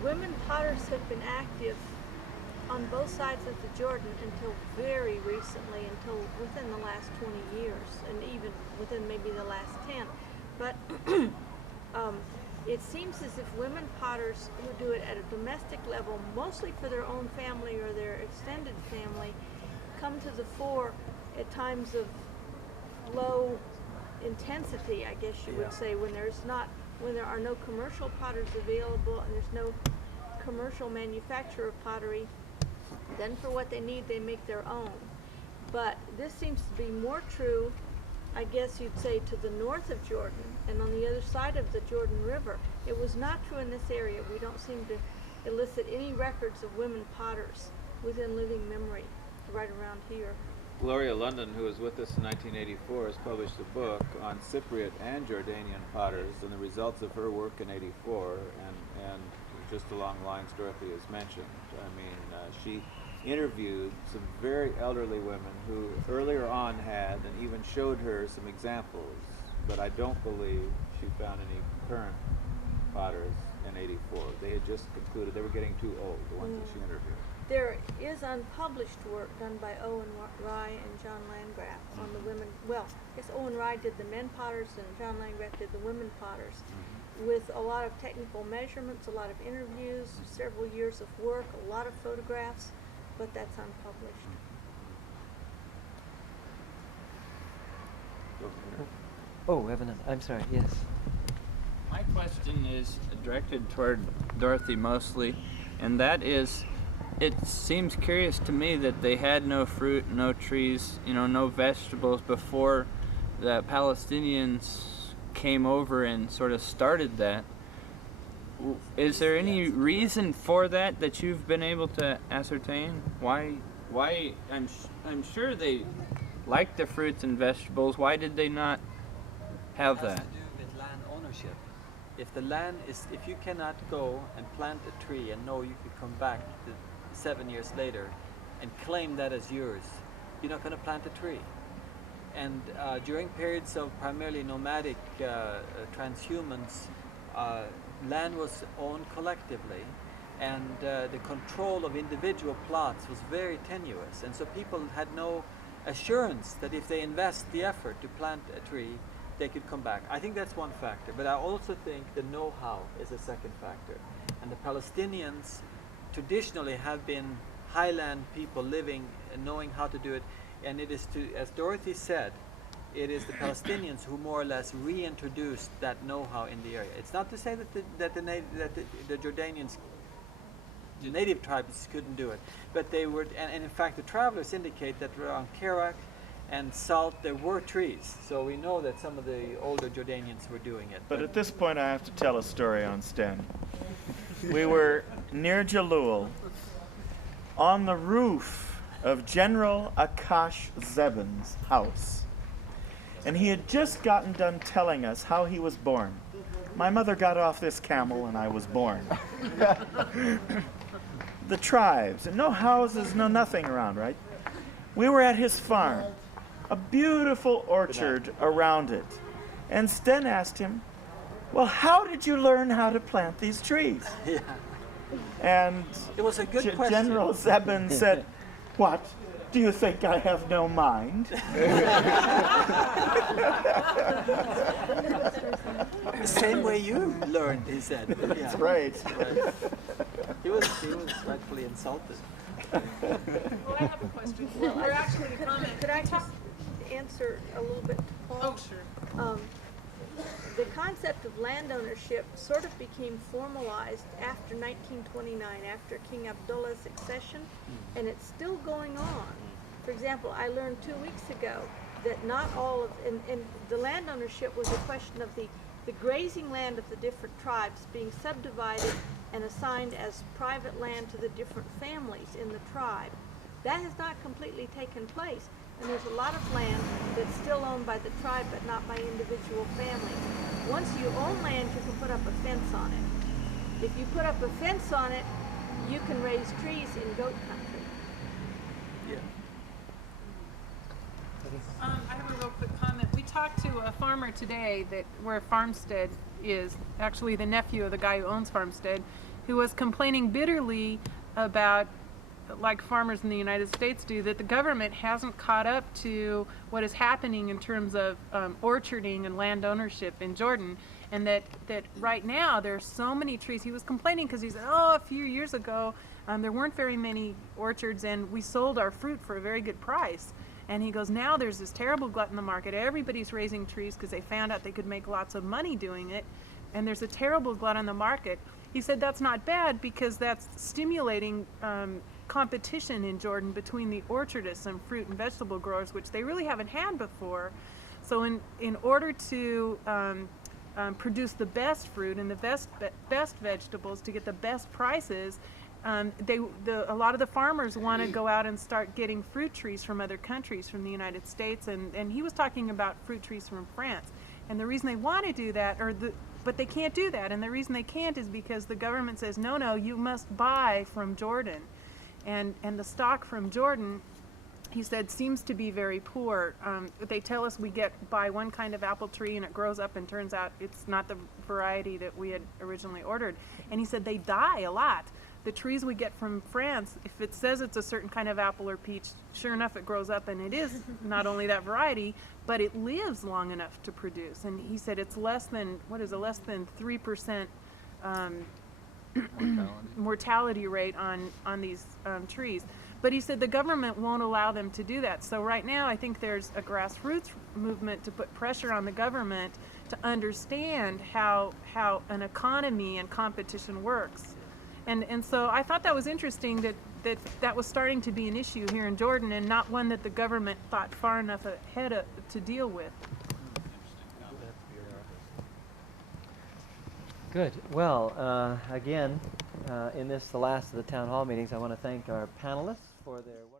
women potters have been active on both sides of the Jordan until very recently, until within the last 20 years, and even within maybe the last 10. But it seems as if women potters who do it at a domestic level, mostly for their own family or their extended family, come to the fore at times of low intensity, I guess you would say, when there are no commercial potters available and there's no commercial manufacturer of pottery. Then for what they need, they make their own. But this seems to be more true, I guess you'd say, to the north of Jordan and on the other side of the Jordan River. It was not true in this area. We don't seem to elicit any records of women potters within living memory right around here. Gloria London, who was with us in 1984, has published a book on Cypriot and Jordanian potters and the results of her work in '84, and just along the lines Dorothy has mentioned. I mean, she interviewed some very elderly women who earlier on had and even showed her some examples, but I don't believe she found any current potters in '84. They had just concluded they were getting too old, the ones that she interviewed. There is unpublished work done by Owen Rye and John Landgraf on the women. Well, I guess Owen Rye did the men potters and John Landgraf did the women potters, with a lot of technical measurements, a lot of interviews, several years of work, a lot of photographs, but that's unpublished. Oh, Evan, I'm sorry, yes. My question is directed toward Dorothy mostly, and that is, it seems curious to me that they had no fruit, no trees, no vegetables before the Palestinians came over and sort of started that. Is there any reason for that you've been able to ascertain? Why? I'm sure they liked the fruits and vegetables. Why did they not have that? It has to do with land ownership. If you cannot go and plant a tree and know you could come back 7 years later and claim that as yours, you're not going to plant a tree. And during periods of primarily nomadic transhumance, land was owned collectively, and the control of individual plots was very tenuous, and so people had no assurance that if they invest the effort to plant a tree, they could come back. I think that's one factor, but I also think the know-how is a second factor. And the Palestinians traditionally have been highland people living and knowing how to do it, and it is as Dorothy said, it is the Palestinians who more or less reintroduced that know-how in the area. It's not to say that the Jordanians, the native tribes, couldn't do it, but they were, and in fact the travelers indicate that around Kerak and Salt there were trees, so we know that some of the older Jordanians were doing it. But at this point I have to tell a story on Sten. We were near Jalul, on the roof of General Akash Zebin's house. And he had just gotten done telling us how he was born. My mother got off this camel and I was born. The tribes, and no houses, no nothing around, right? We were at his farm, a beautiful orchard around it. And Sten asked him, well, how did you learn how to plant these trees? Yeah. And it was a good question. General Zebin said, what? Do you think I have no mind? The same way you learned, he said. That's right. He was rightfully insulted. Well, I have a question. Well, Or actually a comment. Could I just answer a little bit to Paul? Oh, sure. the concept of land ownership sort of became formalized after 1929, after King Abdullah's succession, and it's still going on. For example, I learned 2 weeks ago that not all of, and the land ownership was a question of the grazing land of the different tribes being subdivided and assigned as private land to the different families in the tribe. That has not completely taken place, and there's a lot of land that's still owned by the tribe but not by individual families. Once you own land, you can put up a fence on it. If you put up a fence on it, you can raise trees in goat country. Yeah. I have a real quick comment. We talked to a farmer today that where Farmstead is, actually the nephew of the guy who owns Farmstead, who was complaining bitterly about, like farmers in the United States do, that the government hasn't caught up to what is happening in terms of orcharding and land ownership in Jordan, and that right now there's so many trees. He was complaining because he said, oh, a few years ago there weren't very many orchards and we sold our fruit for a very good price. And he goes, now there's this terrible glut in the market. Everybody's raising trees because they found out they could make lots of money doing it, and there's a terrible glut in the market. He said that's not bad because that's stimulating competition in Jordan between the orchardists and fruit and vegetable growers, which they really haven't had before. So in order to produce the best fruit and the best vegetables to get the best prices, a lot of the farmers want to go out and start getting fruit trees from other countries, from the United States, and he was talking about fruit trees from France. And the reason they want to do that, but they can't do that, and the reason they can't is because the government says, no, you must buy from Jordan. And the stock from Jordan, he said, seems to be very poor. They tell us we buy one kind of apple tree and it grows up and turns out it's not the variety that we had originally ordered. And he said they die a lot. The trees we get from France, if it says it's a certain kind of apple or peach, sure enough it grows up and it is not only that variety, but it lives long enough to produce. And he said it's less than 3% mortality rate on these trees. But he said the government won't allow them to do that. So right now I think there's a grassroots movement to put pressure on the government to understand how an economy and competition works. And so I thought that was interesting that was starting to be an issue here in Jordan, and not one that the government thought far enough ahead to deal with. Good. Well, again, in the last of the town hall meetings, I want to thank our panelists for their